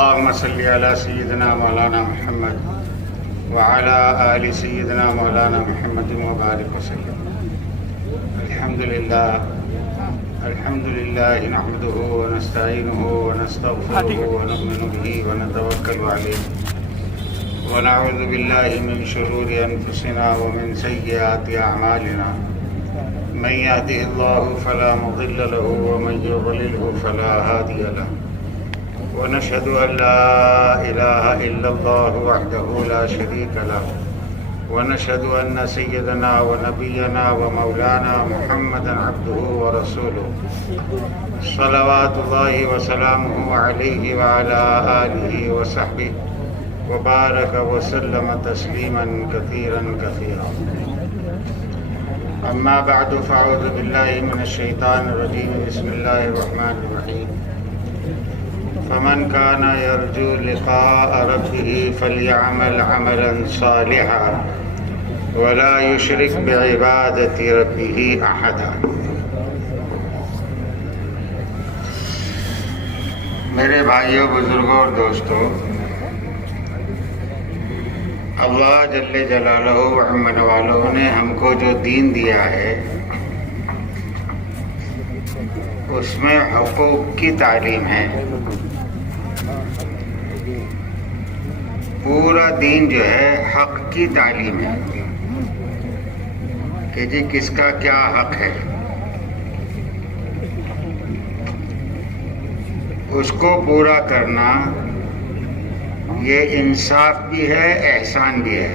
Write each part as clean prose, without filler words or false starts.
اللهم صل على سيدنا مولانا محمد وعلى آل سيدنا مولانا محمد وبارك وسلم. الحمد لله نحمده ونستعينه ونستغفره ونؤمن به ونتوكل عليه ونعوذ بالله من شرور أنفسنا ومن سيئات أعمالنا. من يهده الله فلا مضل له ومن يضلله فلا هادي له. ونشهد أن لا إله إلا الله وحده لا شريك له ونشهد أن سيدنا ونبينا ومولانا محمدا عبده ورسوله صلوات الله وسلامه عليه وعلى آله وصحبه وبارك وسلم تسليما كثيرا كثيرا. أما بعد فأعوذ بالله من الشيطان الرجيم. بسم الله الرحمن الرحيم. فمن كان يرجو لقاء ربه فليعمل عملا صالحا ولا يشرك بعبادة ربه أحدا. میرے بھائیوں، بزرگوں اور دوستوں، اللہ جل جلالہ و عمن والوں نے ہم کو جو دین دیا ہے اس میں حقوق کی تعلیم ہے. پورا دین جو ہے حق کی تعلیم ہے کہ جی کس کا کیا حق ہے، اس کو پورا کرنا یہ انصاف بھی ہے، احسان بھی ہے،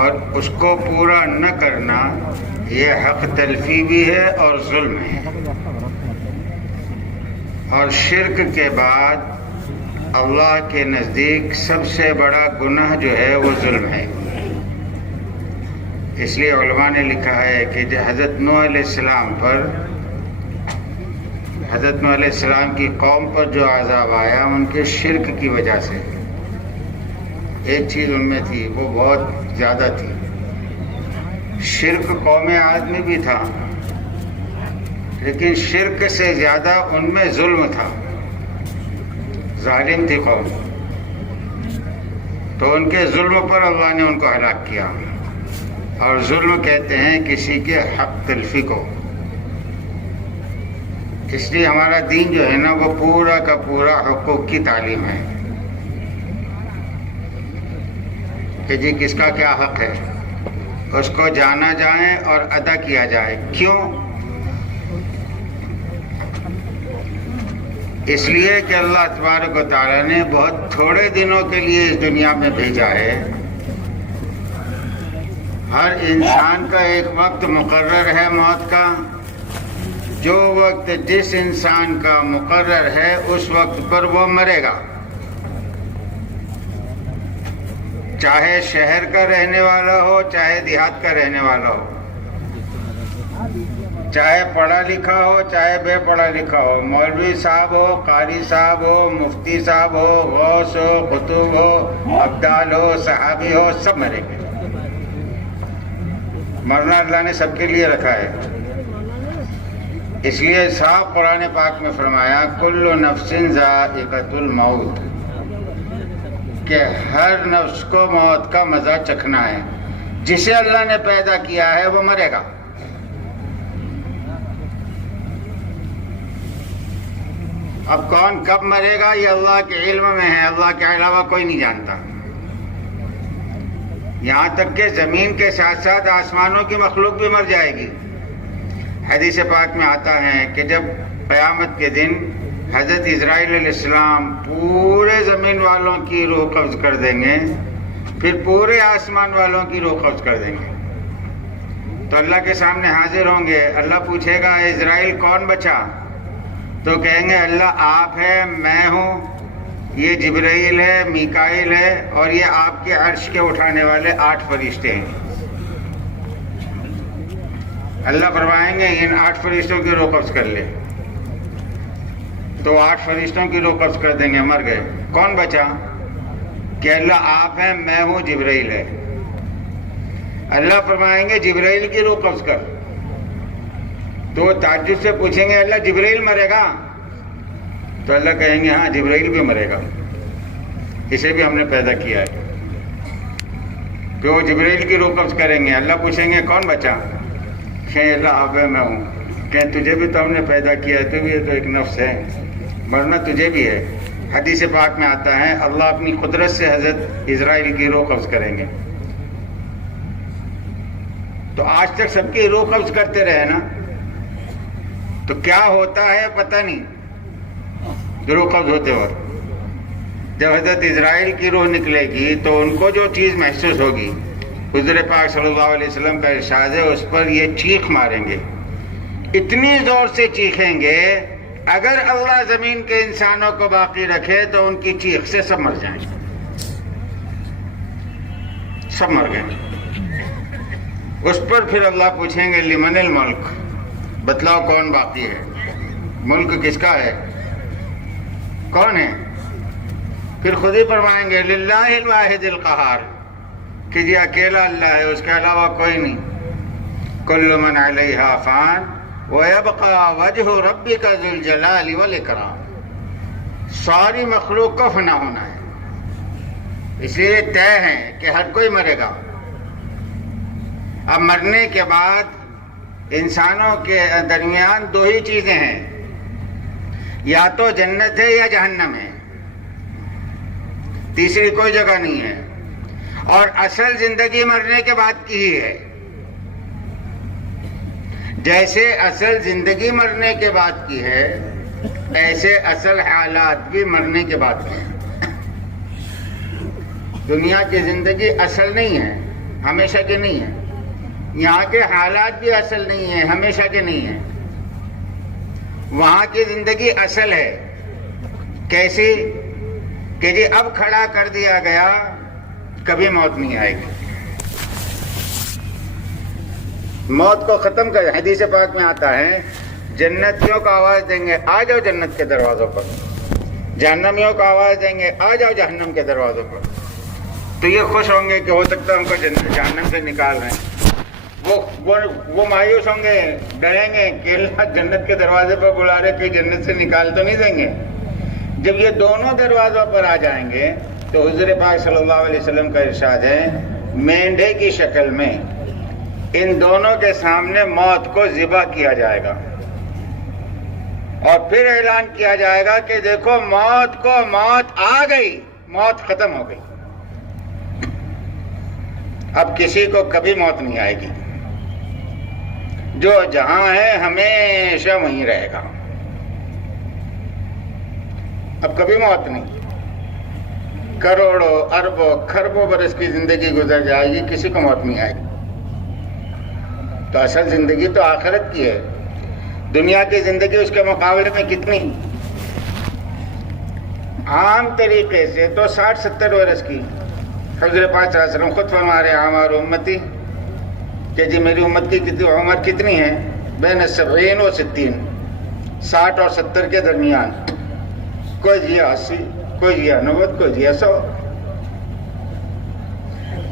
اور اس کو پورا نہ کرنا یہ حق تلفی بھی ہے اور ظلم ہے. اور شرک کے بعد اللہ کے نزدیک سب سے بڑا گناہ جو ہے وہ ظلم ہے. اس لیے علماء نے لکھا ہے کہ حضرت نوح علیہ السلام کی قوم پر جو عذاب آیا ان کے شرک کی وجہ سے. ایک چیز ان میں تھی، وہ بہت زیادہ تھی. شرک قوم عاد میں بھی تھا، لیکن شرک سے زیادہ ان میں ظلم تھا. ظالم تھی قوم، تو ان کے ظلم پر اللہ نے ان کو ہلاک کیا. اور ظلم کہتے ہیں کسی کے حق تلفی کو. اس لیے ہمارا دین جو ہے نا وہ پورا کا پورا حقوق کی تعلیم ہے کہ جی کس کا کیا حق ہے، اس کو جانا جائے اور ادا کیا جائے. کیوں؟ اس لیے کہ اللہ تبارک و تعالیٰ نے بہت تھوڑے دنوں کے لیے اس دنیا میں بھیجا ہے. ہر انسان کا ایک وقت مقرر ہے موت کا. جو وقت جس انسان کا مقرر ہے اس وقت پر وہ مرے گا، چاہے شہر کا رہنے والا ہو چاہے دیہات کا رہنے والا ہو، چاہے پڑھا لکھا ہو چاہے بے پڑھا لکھا ہو، مولوی صاحب ہو، قاری صاحب ہو، مفتی صاحب ہو، غوث ہو، قطب ہو، ابدال ہو، صحابی ہو، سب مریں گے. مرنا اللہ نے سب کے لیے رکھا ہے. اس لیے صاحب قرآن پاک میں فرمایا کل نفس ذائقۃ الموت، کہ ہر نفس کو موت کا مزہ چکھنا ہے. جسے اللہ نے پیدا کیا ہے وہ مرے گا. اب کون کب مرے گا یہ اللہ کے علم میں ہے، اللہ کے علاوہ کوئی نہیں جانتا. یہاں تک کہ زمین کے ساتھ ساتھ آسمانوں کی مخلوق بھی مر جائے گی. حدیث پاک میں آتا ہے کہ جب قیامت کے دن حضرت اسرائیل علیہ السلام پورے زمین والوں کی روح قبض کر دیں گے، پھر پورے آسمان والوں کی روح قبض کر دیں گے، تو اللہ کے سامنے حاضر ہوں گے. اللہ پوچھے گا اسرائیل کون بچا؟ تو کہیں گے اللہ آپ ہے، میں ہوں، یہ جبرائیل ہے، میکائیل ہے، اور یہ آپ کے عرش کے اٹھانے والے 8 فرشتے ہیں. اللہ فرمائیں گے ان 8 فرشتوں کی روح قبض کر لے. تو 8 فرشتوں کی روح قبض کر دیں گے، مر گئے. کون بچا؟ کہ اللہ آپ ہیں، میں ہوں، جبرائیل ہے. اللہ فرمائیں گے جبرائیل کی روح قبض کر. تو وہ تعجب سے پوچھیں گے اللہ جبرائیل مرے گا؟ تو اللہ کہیں گے ہاں جبرائیل بھی مرے گا، اسے بھی ہم نے پیدا کیا ہے. کہ وہ جبرائیل کی روح قبض کریں گے. اللہ پوچھیں گے کون بچا؟ کہیں اللہ آپ میں ہوں. کہیں تجھے بھی تو ہم نے پیدا کیا ہے، تو بھی یہ تو ایک نفس ہے، مرنا تجھے بھی ہے. حدیث پاک میں آتا ہے اللہ اپنی قدرت سے حضرت اسرائیل کی روح قبض کریں گے. تو آج تک سب کی روح قبض کرتے رہے نا، تو کیا ہوتا ہے پتہ نہیں. روح قبض ہوتے وقت جب حضرت اسرائیل کی روح نکلے گی تو ان کو جو چیز محسوس ہوگی، حضور پاک صلی اللہ علیہ وسلم کا ارشاد ہے اس پر یہ چیخ ماریں گے، اتنی زور سے چیخیں گے اگر اللہ زمین کے انسانوں کو باقی رکھے تو ان کی چیخ سے سب مر جائیں گے. سب مر گئے. اس پر پھر اللہ پوچھیں گے لمن الملک، بتلاؤ کون باقی ہے، ملک کس کا ہے، کون ہے؟ پھر خود ہی فرمائیں گے للہ الواحد القہار، کہ جی اکیلا اللہ ہے، اس کے علاوہ کوئی نہیں. کل من علیہا فان وَيَبْقَى وَجْهُ رَبِّكَ ذُو الْجَلَالِ وَالْإِكْرَامِ. ساری مخلوق کو فنا ہونا ہے، اس لیے طے ہے کہ ہر کوئی مرے گا. اب مرنے کے بعد انسانوں کے درمیان دو ہی چیزیں ہیں، یا تو جنت ہے یا جہنم ہے، تیسری کوئی جگہ نہیں ہے. اور اصل زندگی مرنے کے بعد کی ہی ہے. جیسے اصل زندگی مرنے کے بعد کی ہے، ایسے اصل حالات بھی مرنے کے بعد کی ہیں. دنیا کی زندگی اصل نہیں ہے، ہمیشہ کے نہیں ہے. یہاں کے حالات بھی اصل نہیں ہیں، ہمیشہ کے نہیں ہیں. وہاں کی زندگی اصل ہے. کیسی؟ کہ جی اب کھڑا کر دیا گیا، کبھی موت نہیں آئے گی. موت کو ختم کر. حدیث پاک میں آتا ہے جنتیوں کو آواز دیں گے آ جاؤ جنت کے دروازوں پر، جہنمیوں کو آواز دیں گے آ جاؤ جہنم کے دروازوں پر. تو یہ خوش ہوں گے کہ ہو سکتا ہے ہم کو جہنم سے نکال رہے ہیں. وہ مایوس ہوں گے، ڈریں گے کہ اللہ جنت کے دروازے پر بلا رہے کہ جنت سے نکال تو نہیں دیں گے. جب یہ دونوں دروازوں پر آ جائیں گے تو حضور پاک صلی اللہ علیہ وسلم کا ارشاد ہے مینڈھے کی شکل میں ان دونوں کے سامنے موت کو ذبح کیا جائے گا، اور پھر اعلان کیا جائے گا کہ دیکھو موت کو موت آ گئی، موت ختم ہو گئی. اب کسی کو کبھی موت نہیں آئے گی. جو جہاں ہے ہمیشہ وہیں رہے گا. اب کبھی موت نہیں. کروڑوں اربوں کھربوں برس کی زندگی گزر جائے گی، کسی کو موت نہیں آئے گی. تو اصل زندگی تو آخرت کی ہے. دنیا کی زندگی اس کے مقابلے میں کتنی؟ عام طریقے سے تو 60-70 برس کی. حضور پاک صلی اللہ علیہ وسلم خود فرما رہے ہیں عمر امتی کہ جی میری امت کی عمر کتنی ہے؟ بین 70 و 60، 60 اور 70 کے درمیان. کوئی جیا 80، کوئی جیا 90، کوئی جیا 100.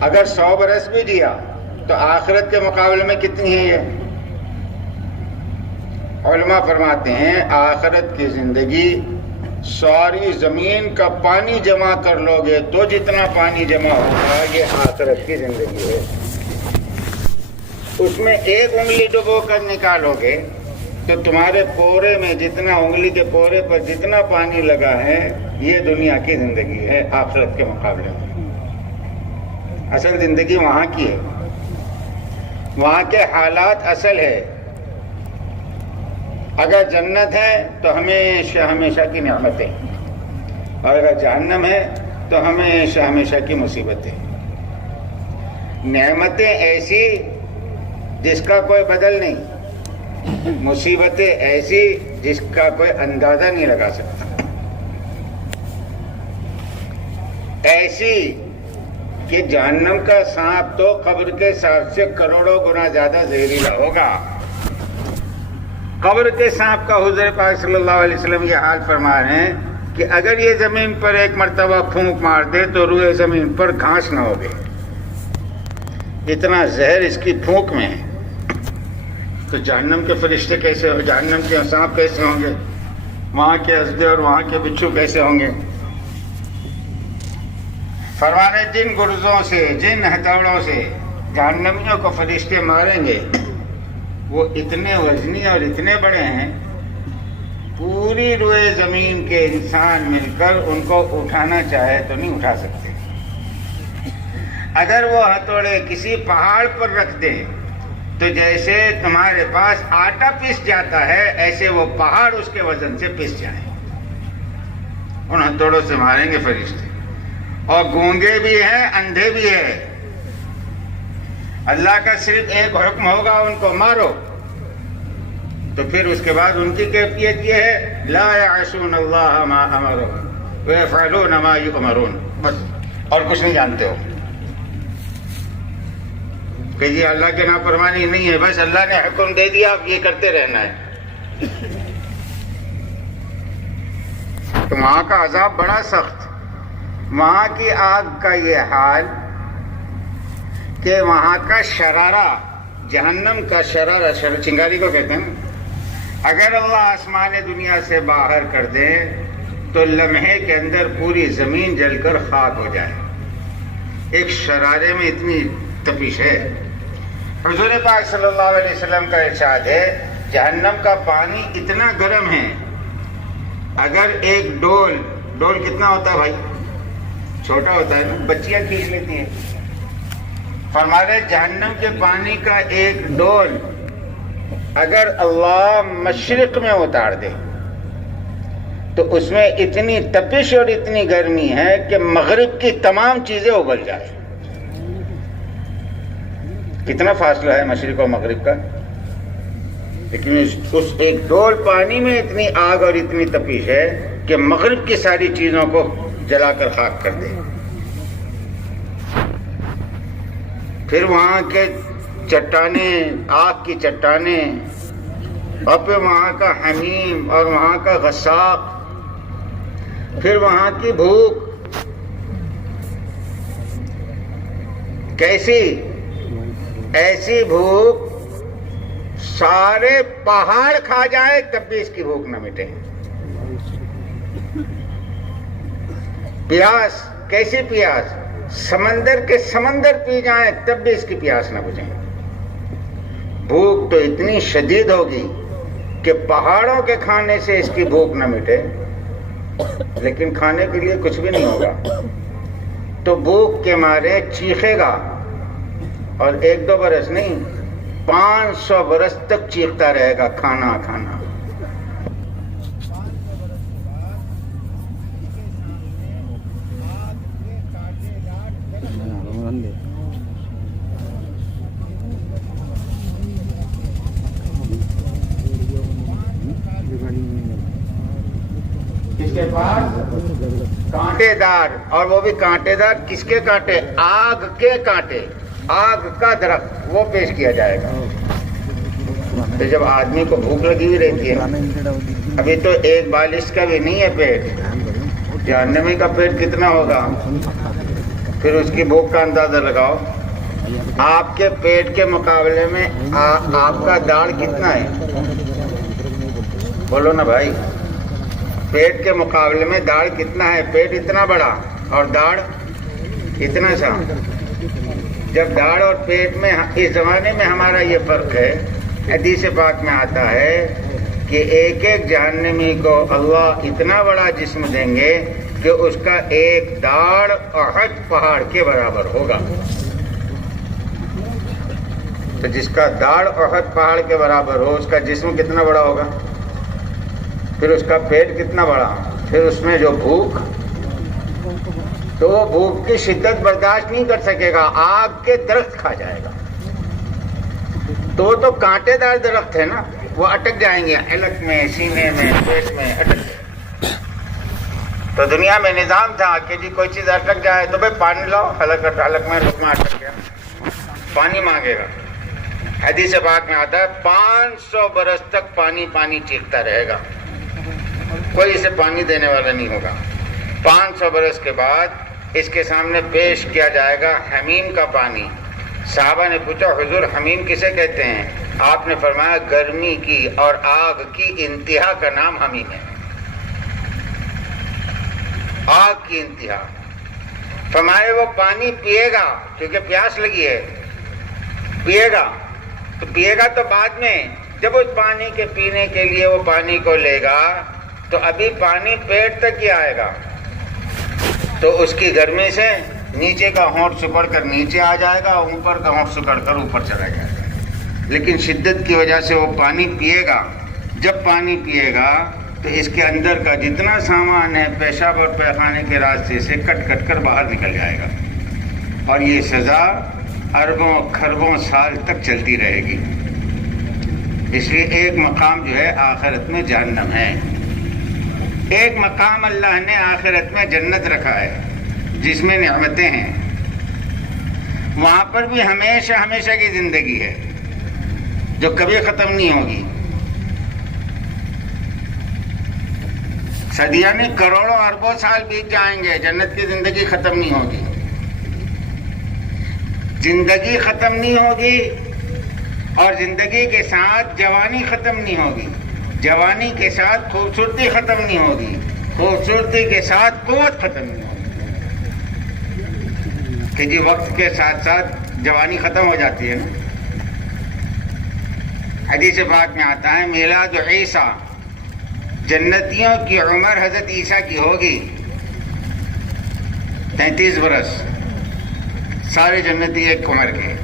اگر 100 برس بھی جیا تو آخرت کے مقابلے میں کتنی ہے یہ؟ علماء فرماتے ہیں آخرت کی زندگی ساری زمین کا پانی جمع کر لو گے تو جتنا پانی جمع ہوگا یہ آخرت کی زندگی ہے. اس میں ایک انگلی ڈبو کر نکالو گے تو تمہارے پورے میں جتنا انگلی کے پورے پر جتنا پانی لگا ہے یہ دنیا کی زندگی ہے آخرت کے مقابلے میں. اصل زندگی وہاں کی ہے، وہاں کے حالات اصل ہے. اگر جنت ہے تو ہمیشہ ہمیشہ کی نعمتیں، اور اگر جہنم ہے تو ہمیشہ ہمیشہ کی مصیبتیں. نعمتیں ایسی جس کا کوئی بدل نہیں، مصیبتیں ایسی جس کا کوئی اندازہ نہیں لگا سکتا. ایسی کہ جہنم کا سانپ تو قبر کے سانپ سے کروڑوں گنا زیادہ زہریلا ہوگا. قبر کے سانپ کا حضور پاک صلی اللہ علیہ وسلم یہ حال فرما رہے ہیں کہ اگر یہ زمین پر ایک مرتبہ پھونک مار دے تو روئے زمین پر گھاس نہ ہوگی، اتنا زہر اس کی پھونک میں ہے. تو جہنم کے فرشتے کیسے ہو، جہنم کے سانپ کیسے ہوں گے؟ وہاں کے اژدے اور وہاں کے بچھو کیسے ہوں گے؟ فرمانے جن گرزوں سے، جن ہتھوڑوں سے جہنمیوں کو فرشتے ماریں گے وہ اتنے وزنی اور اتنے بڑے ہیں، پوری روئے زمین کے انسان مل کر ان کو اٹھانا چاہے تو نہیں اٹھا سکتے۔ اگر وہ ہتھوڑے کسی پہاڑ پر رکھ دیں تو جیسے تمہارے پاس آٹا پس جاتا ہے ایسے وہ پہاڑ اس کے وزن سے پس جائیں۔ ان ہتھوڑوں سے ماریں گے فرشتے، اور گونگے بھی ہیں، اندھے بھی ہیں۔ اللہ کا صرف ایک حکم ہوگا ان کو مارو، تو پھر اس کے بعد ان کی کیفیت یہ ہے لا یعصون اللہ ما امرهم ویفعلون ما یؤمرون، بس اور کچھ نہیں جانتے ہو کہ یہ اللہ کے نافرمانی نہیں ہے، بس اللہ نے حکم دے دیا اب یہ کرتے رہنا ہے۔ تو وہاں کا عذاب بڑا سخت، وہاں کی آگ کا یہ حال کہ وہاں کا شرارہ، جہنم کا شرارہ، چنگاری کو کہتے ہیں نا، اگر اللہ آسمان دنیا سے باہر کر دے تو لمحے کے اندر پوری زمین جل کر خاک ہو جائے۔ ایک شرارے میں اتنی تپش ہے۔ حضور پاک صلی اللہ علیہ وسلم کا ارشاد ہے جہنم کا پانی اتنا گرم ہے، اگر ایک ڈول کتنا ہوتا ہے بھائی؟ چھوٹا ہوتا ہے نا، بچیاں کھینچ لیتی ہیں۔ فرماتے جہنم کے پانی کا ایک ڈول اگر اللہ مشرق میں اتار دے تو اس میں اتنی تپش اور اتنی گرمی ہے کہ مغرب کی تمام چیزیں ابل جائیں۔ کتنا فاصلہ ہے مشرق و مغرب کا، لیکن اس ایک ڈول پانی میں اتنی آگ اور اتنی تپش ہے کہ مغرب کی ساری چیزوں کو جلا کر خاک کر دے۔ پھر وہاں کے چٹانیں، آگ کی چٹانیں، اور پھر وہاں کا حمیم اور وہاں کا غساق، پھر وہاں کی بھوک کیسی، ایسی بھوک سارے پہاڑ کھا جائے تب بھی اس کی بھوک نہ مٹے۔ پیاس، کیسی پیاس، سمندر کے سمندر پی جائیں تب بھی اس کی پیاس نہ بجھے۔ بھوک تو اتنی شدید ہوگی کہ پہاڑوں کے کھانے سے اس کی بھوک نہ مٹے، لیکن کھانے کے لیے کچھ بھی نہیں ہوگا تو بھوک کے مارے چیخے گا، اور 1-2 برس نہیں، 500 برس تک چیختا رہے گا کھانا کھانا۔ اس کے پاس کانٹے دار، اور وہ بھی کانٹے دار کس کے کانٹے؟ آگ کے کانٹے، آگ کا درخت وہ پیش کیا جائے گا۔ تو جب آدمی کو بھوک لگی ہوئی رہتی ہے، ابھی تو ایک بالش کا بھی نہیں ہے پیٹ، جہنمی کا پیٹ کتنا ہوگا؟ پھر اس کی بھوک کا اندازہ لگاؤ۔ آپ کے پیٹ کے مقابلے میں آپ کا داڑھ کتنا ہے؟ بولو نا بھائی، پیٹ کے مقابلے میں داڑھ کتنا ہے؟ پیٹ اتنا بڑا اور داڑھ اتنا سا۔ جب داڑھ اور پیٹ میں اس زمانے میں ہمارا یہ فرق ہے، حدیث پاک میں آتا ہے کہ ایک ایک جہنمی کو اللہ اتنا بڑا جسم دیں گے کہ اس کا ایک داڑھ احد پہاڑ کے برابر ہوگا۔ تو جس کا داڑھ احد پہاڑ کے برابر ہو اس کا جسم کتنا بڑا ہوگا؟ پھر اس کا پیٹ کتنا بڑا، پھر اس میں جو بھوک، تو وہ بھوک کی شدت برداشت نہیں کر سکے گا، آگ کے درخت کھا جائے گا۔ تو وہ تو کانٹے دار درخت ہے نا، وہ اٹک جائیں گے حلق میں، سینے میں، پیٹ میں اٹک جائیں۔ تو دنیا میں نظام تھا کہ جی کوئی چیز اٹک جائے تو بھائی پانی لاؤ، حلق میں لقمہ اٹک گیا، پانی مانگے گا۔ حدیث پاک میں آتا ہے 500 برس تک پانی پانی چیختا رہے گا، کوئی اسے پانی دینے والا نہیں ہوگا۔ 500 برس کے بعد اس کے سامنے پیش کیا جائے گا حمیم کا پانی۔ صحابہ نے پوچھا حضور حمیم کسے کہتے ہیں؟ آپ نے فرمایا گرمی کی اور آگ کی انتہا کا نام حمیم ہے۔ آگ کی انتہا. فرمائے وہ پانی پیے گا کیونکہ پیاس لگی ہے، پیے گا تو بعد میں جب اس پانی کے پینے کے لیے وہ پانی کو لے گا تو ابھی پانی پیٹ تک ہی آئے گا، تو اس کی گرمی سے نیچے کا ہونٹ سکڑ کر نیچے آ جائے گا، اوپر کا ہونٹ سکڑ کر اوپر چلا جائے گا. لیکن شدت کی وجہ سے وہ پانی پیے گا. جب پانی پیے گا تو اس کے اندر کا جتنا سامان ہے پیشاب اور پیخانے کے راستے سے کٹ کٹ کر باہر نکل جائے گا، اور یہ سزا اربوں کھربوں سال تک چلتی رہے گی. اس لیے ایک مقام جو ہے آخرت میں جہنم ہے، ایک مقام اللہ نے آخرت میں جنت رکھا ہے جس میں نعمتیں ہیں. وہاں پر بھی ہمیشہ ہمیشہ کی زندگی ہے جو کبھی ختم نہیں ہوگی. صدیاں نہیں کروڑوں اربوں سال بیت جائیں گے، جنت کی زندگی ختم نہیں ہوگی. زندگی ختم نہیں ہوگی اور زندگی کے ساتھ جوانی ختم نہیں ہوگی، جوانی کے ساتھ خوبصورتی ختم نہیں ہوگی، خوبصورتی کے ساتھ قوت ختم نہیں ہوگی. کہ جی وقت کے ساتھ ساتھ جوانی ختم ہو جاتی ہے نا. حدیث پاک میں آتا ہے میلاد عیسیٰ، جنتیوں کی عمر حضرت عیسیٰ کی ہوگی 33 برس، سارے جنتی ایک عمر کے.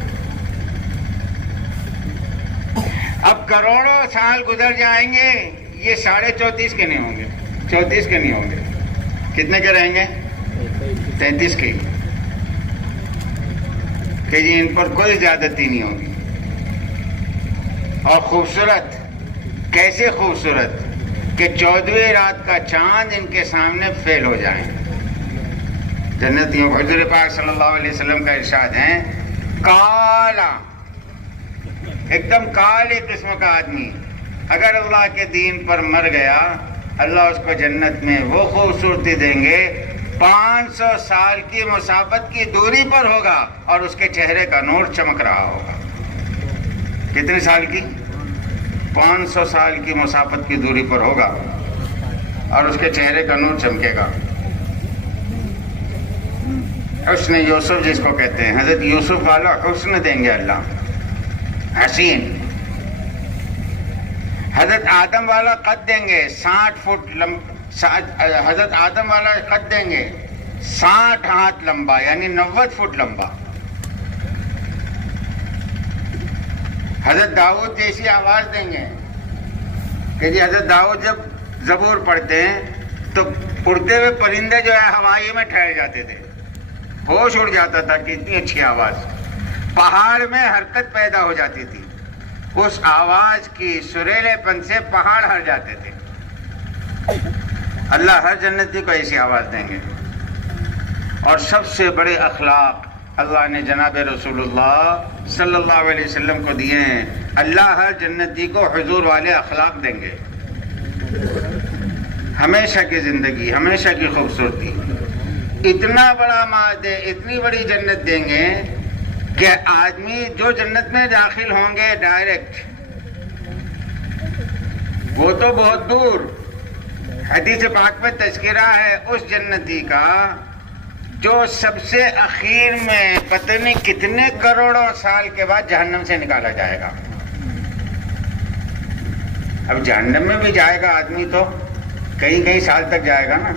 اب کروڑوں سال گزر جائیں گے، یہ 34.5 کے نہیں ہوں گے، 34 کے نہیں ہوں گے، کتنے کے رہیں گے؟ 33 کے. کہ جی ان پر کوئی زیادتی نہیں ہوگی. اور خوبصورت، کیسے خوبصورت کہ 14ویں رات کا چاند ان کے سامنے فیل ہو جائیں. جنتیوں کو حضور پاک صلی اللہ علیہ وسلم کا ارشاد ہے، کالا ایک دم کالے قسم کا آدمی اگر اللہ کے دین پر مر گیا، اللہ اس کو جنت میں وہ خوبصورتی دیں گے 500 سال کی مسافت کی دوری پر ہوگا اور اس کے چہرے کا نور چمک رہا ہوگا. کتنے سال کی؟ 500 سال کی مسافت کی دوری پر ہوگا اور اس کے چہرے کا نور چمکے گا. حسن یوسف جس کو کہتے ہیں، حضرت یوسف والا حسن دیں گے اللہ، حسین. حضرت آدم والا قد دیں گے 60 فٹ حضرت آدم والا قد دیں گے 60 ہاتھ لمبا، یعنی 90 فٹ لمبا. حضرت داؤد جیسی آواز دیں گے کہ جی حضرت داؤد جب زبور پڑھتے ہیں تو اڑتے ہوئے پرندے جو ہے ہوائی میں ٹھہر جاتے تھے، ہوش اڑ جاتا تھا کہ اتنی اچھی آواز. پہاڑ میں حرکت پیدا ہو جاتی تھی، اس آواز کی سریلے پن سے پہاڑ ہل جاتے تھے. اللہ ہر جنتی کو ایسی آواز دیں گے. اور سب سے بڑے اخلاق اللہ نے جناب رسول اللہ صلی اللہ علیہ وسلم کو دیے ہیں. اللہ ہر جنتی کو حضور والے اخلاق دیں گے، ہمیشہ کی زندگی، ہمیشہ کی خوبصورتی. اتنا بڑا معاہدے، اتنی بڑی جنت دیں گے کہ آدمی جو جنت میں داخل ہوں گے ڈائریکٹ، وہ تو بہت دور. حدیث پاک میں تذکرہ ہے اس جنتی کا جو سب سے اخیر میں پتہ نہیں کتنے کروڑوں سال کے بعد جہنم سے نکالا جائے گا. اب جہنم میں بھی جائے گا آدمی تو کئی سال تک جائے گا نا.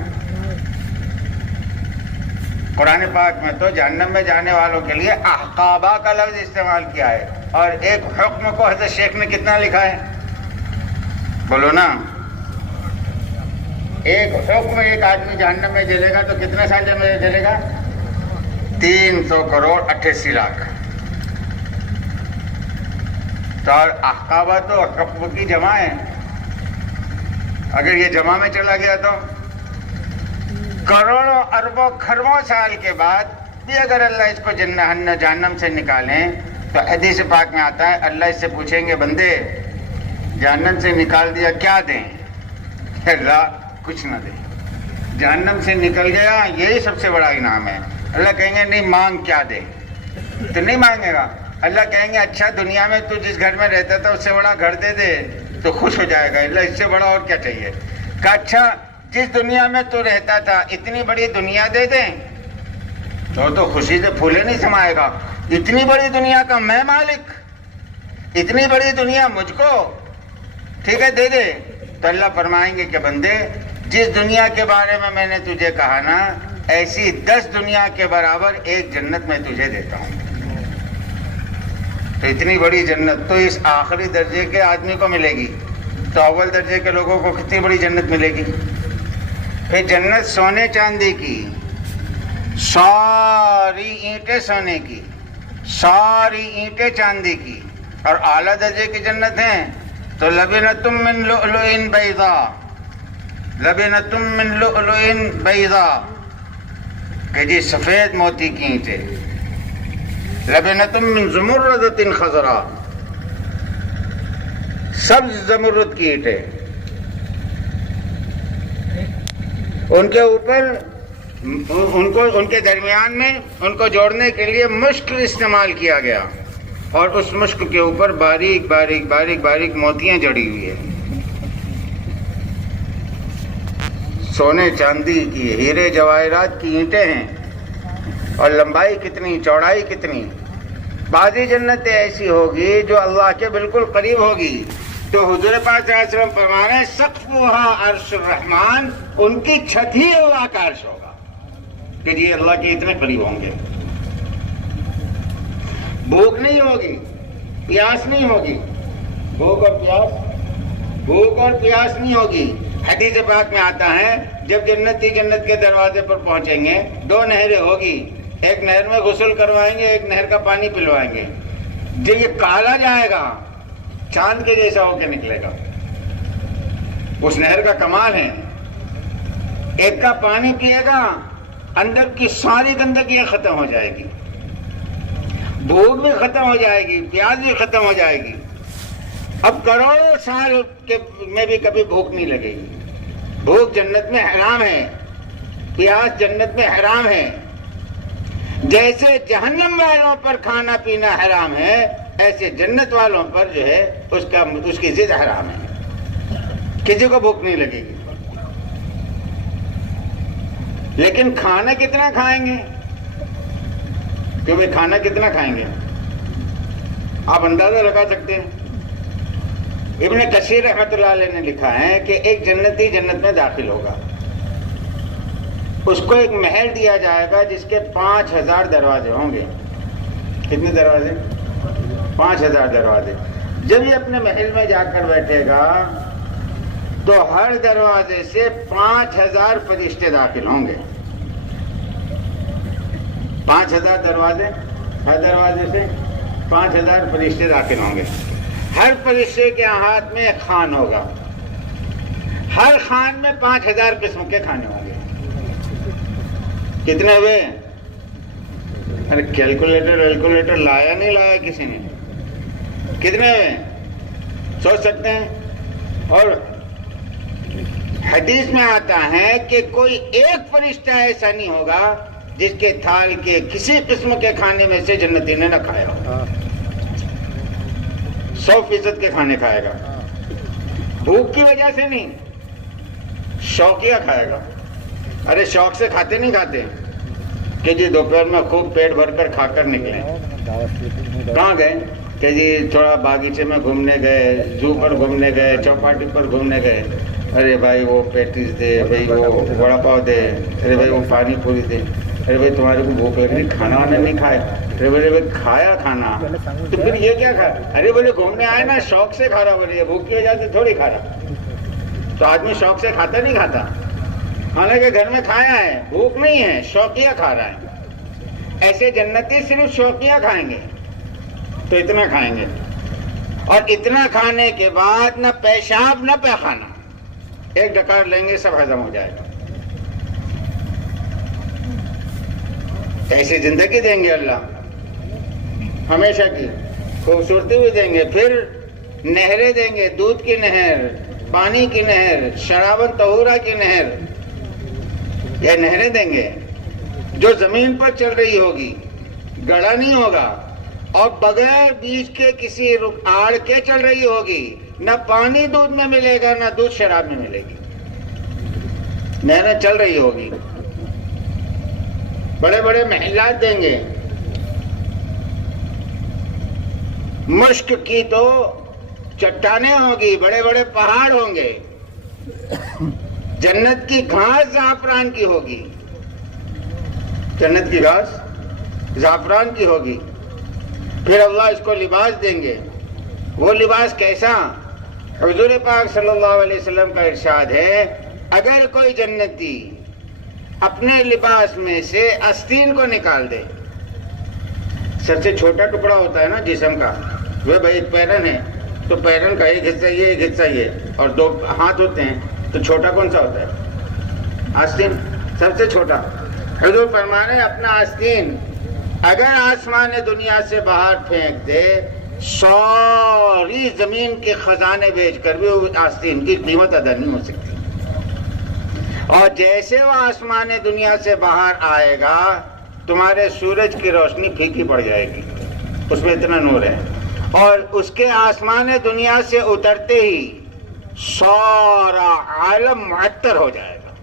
قرآن پاک میں تو جہنم میں جانے والوں کے لیے احقابہ کا لفظ استعمال کیا ہے، اور ایک حکم کو حضرت شیخ نے کتنا لکھا ہے؟ بولو نا. ایک حکم ایک آدمی جہنم میں جلے گا تو کتنے سال جلے گا؟ 300 کروڑ 88 لاکھ. تو اور احقابہ تو حکم کی جمع ہے. اگر یہ جمع میں چلا گیا تو کروڑوں اربوں کھربوں سال کے بعد بھی اگر اللہ اس کو جہنم سے نکالیں تو حدیث پاک میں آتا ہے اللہ اس سے پوچھیں گے بندے جہنم سے نکال دیا کیا دیں؟ اللہ کچھ نہ دیں. جہنم سے نکل گیا یہی سب سے بڑا انعام ہے. اللہ کہیں گے نہیں مانگ کیا دیں؟ تو نہیں مانگے گا. اللہ کہیں گے اچھا دنیا میں تو جس گھر میں رہتا تھا اس سے بڑا گھر دے دے تو خوش ہو جائے گا. اللہ اس سے بڑا اور کیا چاہیے؟ کہ اچھا جس دنیا میں تو رہتا تھا اتنی بڑی دنیا دے دیں تو خوشی سے پھولے نہیں سمائے گا. اتنی بڑی دنیا کا میں مالک, اتنی بڑی دنیا مجھ کو, ٹھیک ہے دے دے. تو اللہ فرمائیں گے کہ بندے جس دنیا کے بارے میں نے تجھے کہا نا, ایسی 10 دنیا کے برابر ایک جنت میں تجھے دیتا ہوں. تو اتنی بڑی جنت تو اس آخری درجے کے آدمی کو ملے گی, تو اول درجے کے لوگوں کو کتنی بڑی جنت ملے گی. پھر جنت سونے چاندی کی, ساری اینٹیں سونے کی, ساری اینٹیں چاندی کی, اور اعلیٰ درجے کی جنت ہیں تو لبنتم من لؤلؤ بیضاء, لبنتم من لؤلؤ بیضاء, کہ جی سفید موتی کی اینٹیں, لبنتم من زمرد خضراء, سبز زمرد کی اینٹیں. ان کے اوپر ان کے درمیان میں ان کو جوڑنے کے لیے مشک استعمال کیا گیا, اور اس مشک کے اوپر باریک باریک باریک باریک موتیاں جڑی ہوئی ہیں. سونے چاندی کی, ہیرے جواہرات کی اینٹیں ہیں, اور لمبائی کتنی, چوڑائی کتنی. بعضی جنتیں ایسی ہوگی جو اللہ کے بالکل قریب ہوگی. تو حضور پاک صلی اللہ علیہ وسلم فرما رہے ہیں سقفها عرش الرحمن, ان کی چھت ہی اللہ کا عرش ہوگا کہ جی اللہ کے اتنے قریب ہوں گے. بھوک نہیں ہوگی, پیاس نہیں ہوگی, بھوک اور پیاس نہیں ہوگی. حدیث پاک میں آتا ہے جب جنتی جنت کے دروازے پر پہنچیں گے 2 نہریں ہوگی, ایک نہر میں غسل کروائیں گے, ایک نہر کا پانی پلوائیں گے. جب یہ کالا جائے گا چاند کے جیسا ہو کے نکلے گا. اس نہر کا کمال ہے, ایک کا پانی پیے گا اندر کی ساری گندگی ختم ہو جائے گی, بھوک بھی ختم ہو جائے گی, پیاس بھی ختم ہو جائے گی. اب کروڑوں سال میں بھی کبھی بھوک نہیں لگے گی. بھوک جنت میں حرام ہے, پیاس جنت میں حرام ہے. جیسے جہنم والوں پر کھانا پینا حرام ہے, ایسے جنت والوں پر جو ہے اس کی ضد حرام ہے. کسی کو بھوک نہیں لگے گی. لیکن کھانا کتنا کھائیں گے, کہ بھائی کھانا کتنا کھائیں گے آپ اندازہ لگا سکتے ہیں. ابن کثیر رحمۃ اللہ علیہ نے لکھا ہے کہ ایک جنتی جنت میں داخل ہوگا, اس کو ایک محل دیا جائے گا جس کے 5000 دروازے ہوں گے. کتنے دروازے؟ 5000 دروازے. جب یہ اپنے محل میں جا کر بیٹھے گا تو ہر دروازے سے 5000 فرشتے داخل ہوں گے. 5000 دروازے, ہر دروازے سے 5000 فرشتے داخل ہوں گے. ہر فرشتے کے ہاتھ میں ایک خوان ہوگا, ہر خوان میں 5000 قسم کے کھانے ہوں گے. کتنے ہوئے؟ ارے کیلکولیٹر لایا نہیں لایا کسی نے, کتنے ہوئے سوچ سکتے ہیں. اور حدیث میں آتا ہے کہ کوئی ایک فرشتہ ایسا نہیں ہوگا جس کے تھال کے کسی قسم کے کھانے میں سے جنتی نے نہ کھایا ہو. 100% کے کھانے کھائے گا. بھوک کی وجہ سے نہیں, شوقیہ کھائے گا. ارے شوق سے کھاتے نہیں کھاتے کہ جی دوپہر میں خوب پیٹ بھر کر کھا کر نکلیں. کہاں گئے کہ جی تھوڑا باغیچے میں گھومنے گئے, زو پر گھومنے گئے, چوپاٹی پر گھومنے گئے. ارے بھائی وہ پیٹیز دے, بھائی وہ وڑا پاؤ دے, ارے بھائی وہ پانی پوری دے, ارے بھائی تمہارے کو بھوک لگ رہی, کھانا وانا نہیں کھائے, ارے بھائی کھایا کھانا, تو پھر یہ کیا کھا, ارے بولے گھومنے آئے نا شوق سے کھا رہا, بولے بھوک کی وجہ سے تھوڑی کھا رہا. تو آدمی شوق سے کھاتا نہیں کھاتا, حالانکہ گھر میں کھایا ہے, بھوک نہیں ہے, شوقیہ کھا رہا ہے. ایسے جنتی صرف شوقیہ کھائیں گے تو اتنا کھائیں گے, اور اتنا کھانے کے بعد نہ پیشاب نہ پیخانہ, ایک ڈکار لیں گے سب ہضم ہو جائے گا. ایسی زندگی دیں گے اللہ, ہمیشہ کی خوبصورتی بھی دیں گے. پھر نہریں دیں گے, دودھ کی نہر, پانی کی نہر, شرابن طہورہ کی نہر. یہ نہریں دیں گے جو زمین پر چل رہی ہوگی, گڑھا نہیں ہوگا, اور بغیر بیچ کے کسی آڑ کے چل رہی ہوگی. نہ پانی دودھ میں ملے گا, نہ دودھ شراب میں ملے گی. نہریں چل رہی ہوگی، بڑے بڑے محلات دیں گے، مشک کی تو چٹانیں ہوگی، بڑے بڑے پہاڑ ہوں گے، جنت کی گھاس زعفران کی ہوگی، جنت کی گھاس زعفران کی ہوگی۔ پھر اللہ اس کو لباس دیں گے، وہ لباس کیسا؟ حضور پاک صلی اللہ علیہ وسلم کا ارشاد ہے، اگر کوئی جنتی اپنے لباس میں سے آستین کو نکال دے، سب سے چھوٹا ٹکڑا ہوتا ہے نا جسم کا، وہ بھائی پیرن ہے تو پیرن کا ایک حصہ یہ، ایک حصہ یہ، اور دو ہاتھ ہوتے ہیں تو چھوٹا کون سا ہوتا ہے؟ آستین، سب سے چھوٹا۔ حضور فرما رہے ہیں اپنا آستین اگر آسمان دنیا سے باہر پھینک دے، ساری زمین کے خزانے بیچ کر بھی اس آستین کی قیمت ادا نہیں ہو سکتی۔ اور جیسے وہ آسمان دنیا سے باہر آئے گا، تمہارے سورج کی روشنی پھیکی پڑ جائے گی، اس میں اتنا نور ہے، اور اس کے آسمان دنیا سے اترتے ہی سارا عالم معطر ہو جائے گا،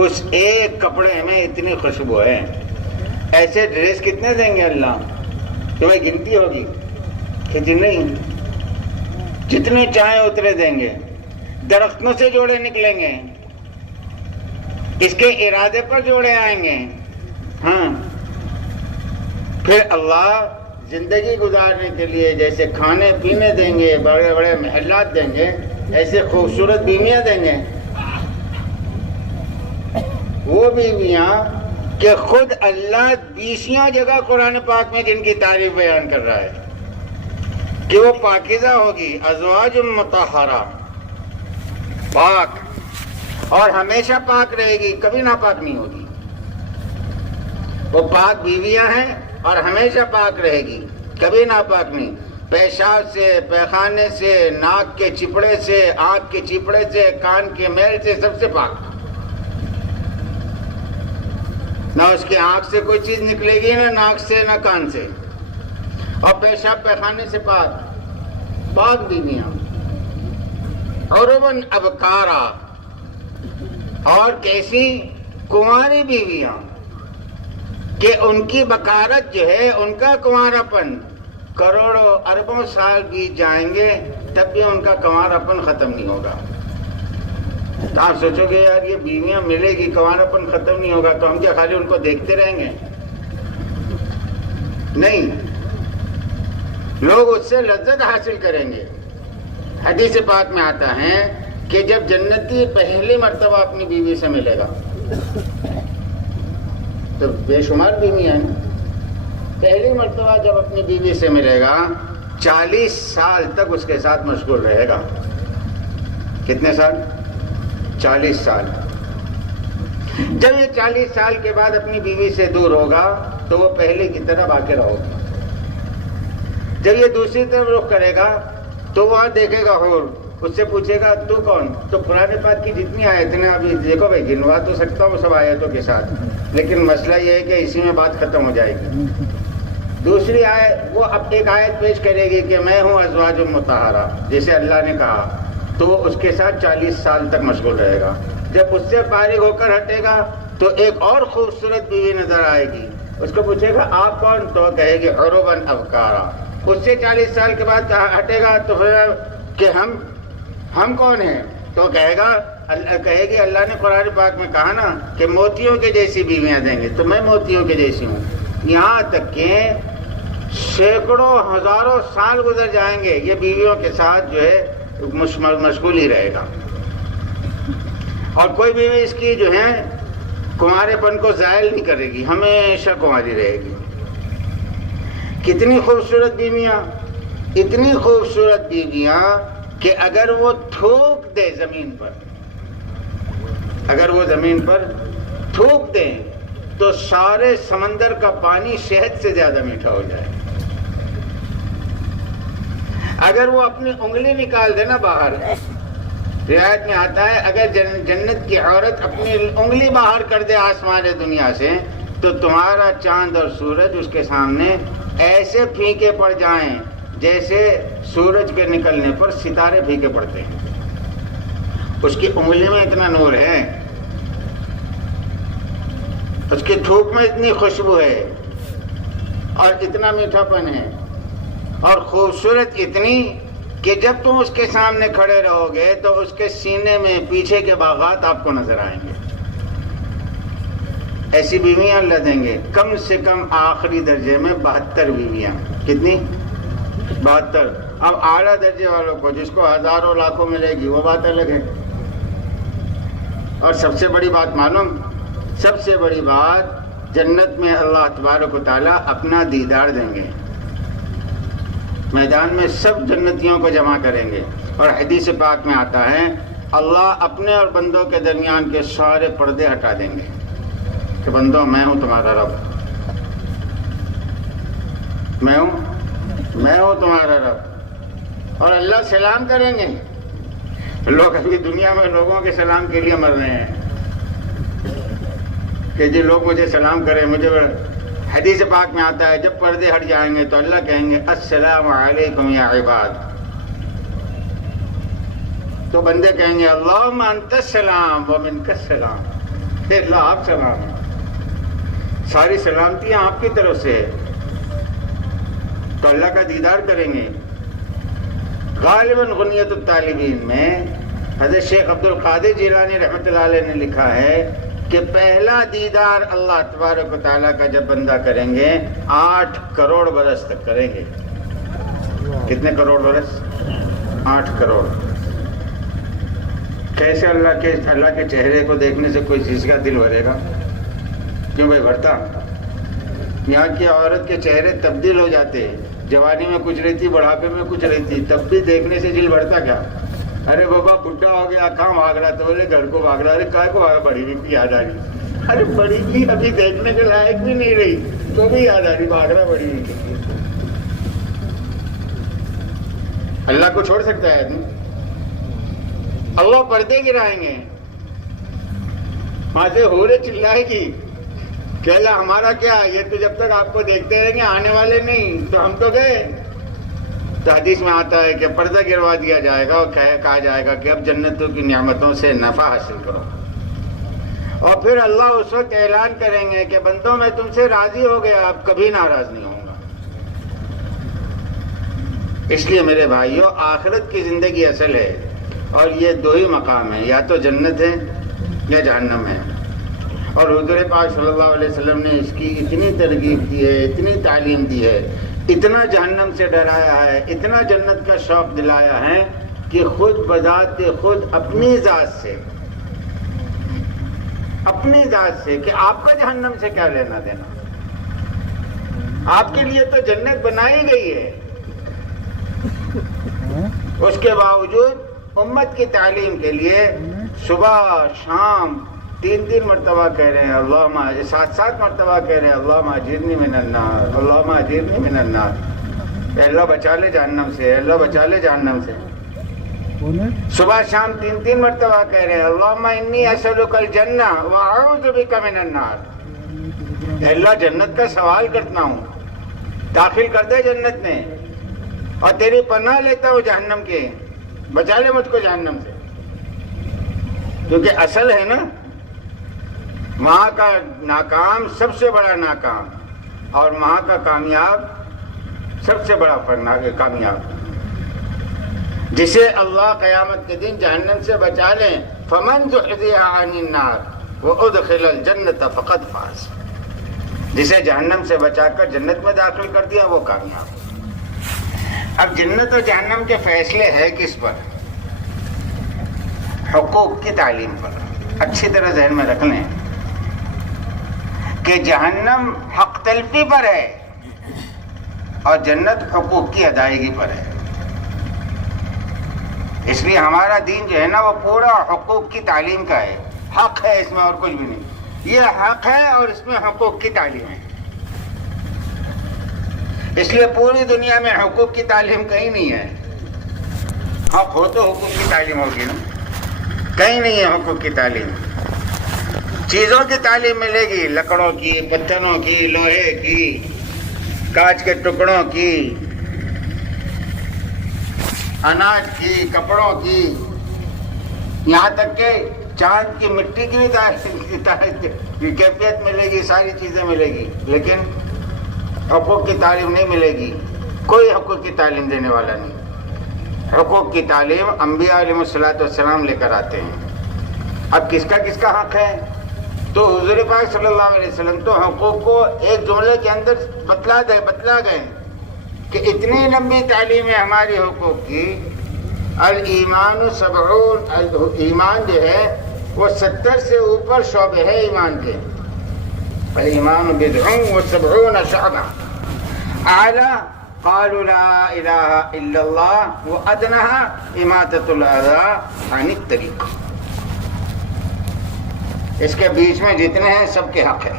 اس ایک کپڑے میں اتنی خوشبو ہے۔ ایسے ڈریس کتنے دیں گے اللہ؟ تمہیں گنتی ہوگی کہ نہیں، جتنے چاہیں اترے دیں گے، درختوں سے جوڑے نکلیں گے، اس کے ارادے پر جوڑے آئیں گے۔ ہاں، پھر اللہ زندگی گزارنے کے لیے جیسے کھانے پینے دیں گے، بڑے بڑے محلات دیں گے، ایسے خوبصورت بیویاں دیں گے، وہ بیویاں کہ خود اللہ 20 جگہ قرآن پاک میں جن کی تعریف بیان کر رہا ہے کہ وہ پاکیزہ ہوگی، ازواج مطہرہ، پاک، اور ہمیشہ پاک رہے گی، کبھی ناپاک نہیں ہوگی۔ وہ پاک بیویاں ہیں اور ہمیشہ پاک رہے گی، کبھی ناپاک نہیں، پیشاب سے، پیخانے سے، ناک کے چپڑے سے، آنکھ کے چپڑے سے، کان کے میل سے، سب سے پاک۔ نہ اس کی آنکھ سے کوئی چیز نکلے گی، نہ ناک سے، نہ کان سے، اور پیشاب پیخانے سے پاک، پاک بیویاں۔ عرباً ابکارا، اور کیسی؟ کنواری بیویاں کہ ان کی بکارت جو ہے، ان کا کنوارا-پن کروڑوں اربوں سال بیت جائیں گے تب بھی ان کا کنوارا-پن ختم نہیں ہوگا۔ تو آپ سوچو گے یار یہ بیویاں ملے گی، کنوارا-پن ختم نہیں ہوگا، تو ہم کیا خالی ان کو دیکھتے رہیں گے؟ نہیں، لوگ اس سے لذت حاصل کریں گے۔ حدیث پاک میں آتا ہے کہ جب جنتی پہلی مرتبہ اپنی بیوی سے ملے گا، تو بے شمار بیویاں ہیں، پہلی مرتبہ جب اپنی بیوی سے ملے گا 40 سال تک اس کے ساتھ مشغول رہے گا۔ کتنے سال؟ 40 سال۔ جب یہ 40 سال کے بعد اپنی بیوی سے دور ہوگا تو وہ پہلے کی طرح باقی ہوگا۔ جب یہ دوسری طرف رخ کرے گا تو وہاں دیکھے گا حور، اس سے پوچھے گا تو کون؟ تو قرآن پاک کی جتنی آیتیں ابھی دیکھو بھائی، گنوا تو سکتا ہوں سب آیتوں کے ساتھ، لیکن مسئلہ یہ ہے کہ اسی میں بات ختم ہو جائے گی۔ دوسری آیت وہ اب ایک آیت پیش کرے گی کہ میں ہوں ازواج مطہرہ، جیسے اللہ نے کہا، تو وہ اس کے ساتھ 40 سال تک مشغول رہے گا۔ جب اس سے فارغ ہو کر ہٹے گا تو ایک اور خوبصورت بیوی نظر آئے گی، اس کو پوچھے گا آپ کون؟ تو کہے گی عرباً ابکارا۔ اس سے 40 سال کے بعد ہٹے گا تو پھر کہ ہم کون ہیں؟ تو کہے گی اللہ نے قرآن پاک میں کہا نا کہ موتیوں کے جیسی بیویاں دیں گے، تو میں موتیوں کے جیسی ہوں۔ یہاں تک کہ سینکڑوں ہزاروں سال گزر جائیں گے، یہ بیویوں کے ساتھ جو ہے مشغول ہی رہے گا، اور کوئی بیوی اس کی جو ہے کنوارے پن کو زائل نہیں کرے گی، ہمیشہ کنواری رہے گی۔ کتنی خوبصورت بیویاں، اتنی خوبصورت بیویاں کہ اگر وہ تھوک دے زمین پر، اگر وہ زمین پر تھوک دیں تو سارے سمندر کا پانی شہد سے زیادہ میٹھا ہو جائے۔ اگر وہ اپنی انگلی نکال دے نا باہر، روایت میں آتا ہے اگر جنت کی عورت اپنی انگلی باہر کر دے آسمان دنیا سے تو تمہارا چاند اور سورج اس کے سامنے ایسے پھیکے پڑ جائیں جیسے سورج کے نکلنے پر ستارے پھیکے پڑتے ہیں۔ اس کی انگلی میں اتنا نور ہے اس کی دھوپ میں اتنی خوشبو ہے اور اتنا میٹھا پن ہے اور خوبصورت اتنی کہ جب تم اس کے سامنے کھڑے رہو گے تو اس کے سینے میں پیچھے کے باغات آپ کو نظر آئیں گے. ایسی بیویاں اللہ دیں گے کم سے کم آخری درجے میں 72 بیویاں. کتنی؟ 72. اب اعلیٰ درجے والوں کو جس کو ہزاروں لاکھوں ملے گی وہ بات الگ ہے. اور سب سے بڑی بات معلوم، سب سے بڑی بات، جنت میں اللہ تبارک و تعالیٰ اپنا دیدار دیں گے. میدان میں سب جنتیوں کو جمع کریں گے اور حدیث پاک میں آتا ہے اللہ اپنے اور بندوں کے درمیان کے سارے پردے ہٹا دیں گے کہ بندوں میں ہوں تمہارا رب، میں ہوں تمہارا رب. اور اللہ سلام کریں گے. لوگ ابھی دنیا میں لوگوں کے سلام کے لیے مر رہے ہیں کہ جی لوگ مجھے سلام کریں. مجھے حدیث پاک میں آتا ہے جب پردے ہٹ جائیں گے تو اللہ کہیں گے السلام علیکم یا عباد. تو بندے کہیں گے اللہم انت السلام و منک السلام. اللہ آپ سلام ہیں، ساری سلامتیاں آپ کی طرف سے. تو اللہ کا دیدار کریں گے. غالباً غنیت الطالبین میں حضرت شیخ عبد القادر جیلانی رحمۃ اللہ علیہ نے لکھا ہے کہ پہلا دیدار اللہ تبارک و تعالیٰ کا جب بندہ کریں گے 8 کروڑ برس تک کریں گے. کتنے کروڑ برس؟ 8 کروڑ. کیسے اللہ کے چہرے کو دیکھنے سے کوئی چیز کا دل بھرے گا؟ کیوں بھائی بھرتا؟ یہاں کی عورت کے چہرے تبدیل ہو جاتے ہیں. جوانی میں کچھ رہتی، بڑھاپے میں کچھ رہتی، تب بھی دیکھنے سے دل بھرتا کیا؟ ارے بابا بڈھا ہو گیا کہاں بھاگ رہا؟ تو بولے گھر کو بھاگ رہا. ارے کہاں کو بھاگا؟ بڑی بھی یاد آ رہی. ارے بڑی بھی ابھی دیکھنے کے لائق بھی نہیں رہی تو بھی یاد آ رہی، بھاگ رہا بڑی بھی. اللہ کو چھوڑ سکتا ہے آدمی؟ اللہ پردے گرائیں گے، وہاں سے ہورے چلائے گی کہ اللہ ہمارا کیا، یہ تو جب تک آپ کو دیکھتے رہیں گے آنے والے نہیں، تو ہم تو گئے. تو حدیث میں آتا ہے کہ پردہ گروا دیا جائے گا اور کہا جائے گا کہ اب جنتوں کی نعمتوں سے نفع حاصل کرو. اور پھر اللہ اس وقت اعلان کریں گے کہ بندوں میں تم سے راضی ہو گیا، اب کبھی ناراض نہیں ہوں گا. اس لیے میرے بھائیوں آخرت کی زندگی اصل ہے اور یہ 2 ہی مقام ہیں، یا تو جنت ہے یا جہنم ہے. اور حضور پاک صلی اللہ علیہ وسلم نے اس کی اتنی ترغیب دی ہے، اتنی تعلیم دی ہے، اتنا جہنم سے ڈرایا ہے، اتنا جنت کا شوق دلایا ہے کہ خود بذات خود اپنی ذات سے کہ آپ کا جہنم سے کیا لینا دینا؟ آپ کے لیے تو جنت بنائی گئی ہے. اس کے باوجود امت کی تعلیم کے لیے صبح شام 3 مرتبہ کہہ رہے ہیں اللہم، 7 مرتبہ کہہ رہے ہیں اللہم اجرنی من النار، اللہم اجرنی من النار. اے اللہ بچا لے جہنم سے، اللہ بچا لے جہنم سے. صبح شام 3 مرتبہ کہہ رہے ہیں اللہم انی اسألک الجنہ واعوذ بک من النار. اے اللہ جنت کا سوال کرتا ہوں، داخل کر دے جنت میں، اور تیری پناہ لیتا ہوں جہنم کے، بچا لے مجھ کو جہنم سے. کیونکہ اصل ہے نا، وہاں کا ناکام سب سے بڑا ناکام اور وہاں کا کامیاب سب سے بڑا کامیاب. جسے اللہ قیامت کے دن جہنم سے بچا لیں، فمن زحزح عن النار وادخل الجنة فقد فاز. جسے جہنم سے بچا کر جنت میں داخل کر دیا وہ کامیاب. اب جنت اور جہنم کے فیصلے ہے کس پر؟ حقوق کی تعلیم پر. اچھی طرح ذہن میں رکھ لیں کہ جہنم حق تلفی پر ہے اور جنت حقوق کی ادائیگی پر ہے. اس لیے ہمارا دین جو ہے نا وہ پورا حقوق کی تعلیم کا ہے. حق ہے اس میں اور کچھ بھی نہیں. یہ حق ہے اور اس میں حقوق کی تعلیم ہے. اس لیے پوری دنیا میں حقوق کی تعلیم کہیں نہیں ہے. حق ہو تو حقوق کی تعلیم ہوگی نا، کہیں نہیں ہے حقوق کی تعلیم. چیزوں کی تعلیم ملے گی، لکڑوں کی، پتھروں کی، لوہے کی، کانچ کے ٹکڑوں کی، اناج کی، کپڑوں کی، یہاں تک کہ چاند کی مٹی کی بھی کیفیت ملے گی، ساری چیزیں ملے گی، لیکن حقوق کی تعلیم نہیں ملے گی. کوئی حقوق کی تعلیم دینے والا نہیں. حقوق کی تعلیم انبیاء علیہ السلام لے کر آتے ہیں. اب کس کا حق ہے؟ تو حضور پاک صلی اللہ علیہ وسلم تو حقوق کو ایک جملے کے اندر بتلا گئے کہ اتنی لمبی تعلیم ہے ہماری حقوق کی. الایمان 70، ایمان جو ہے وہ 70 سے اوپر شعبے ہے ایمان کے. الایمان 70 شعبہ. اعلیٰ قالوا لا الہ الا اللہ وادناها اماطۃ الاذى عن الطریق. اس کے بیچ میں جتنے ہیں سب کے حق ہے.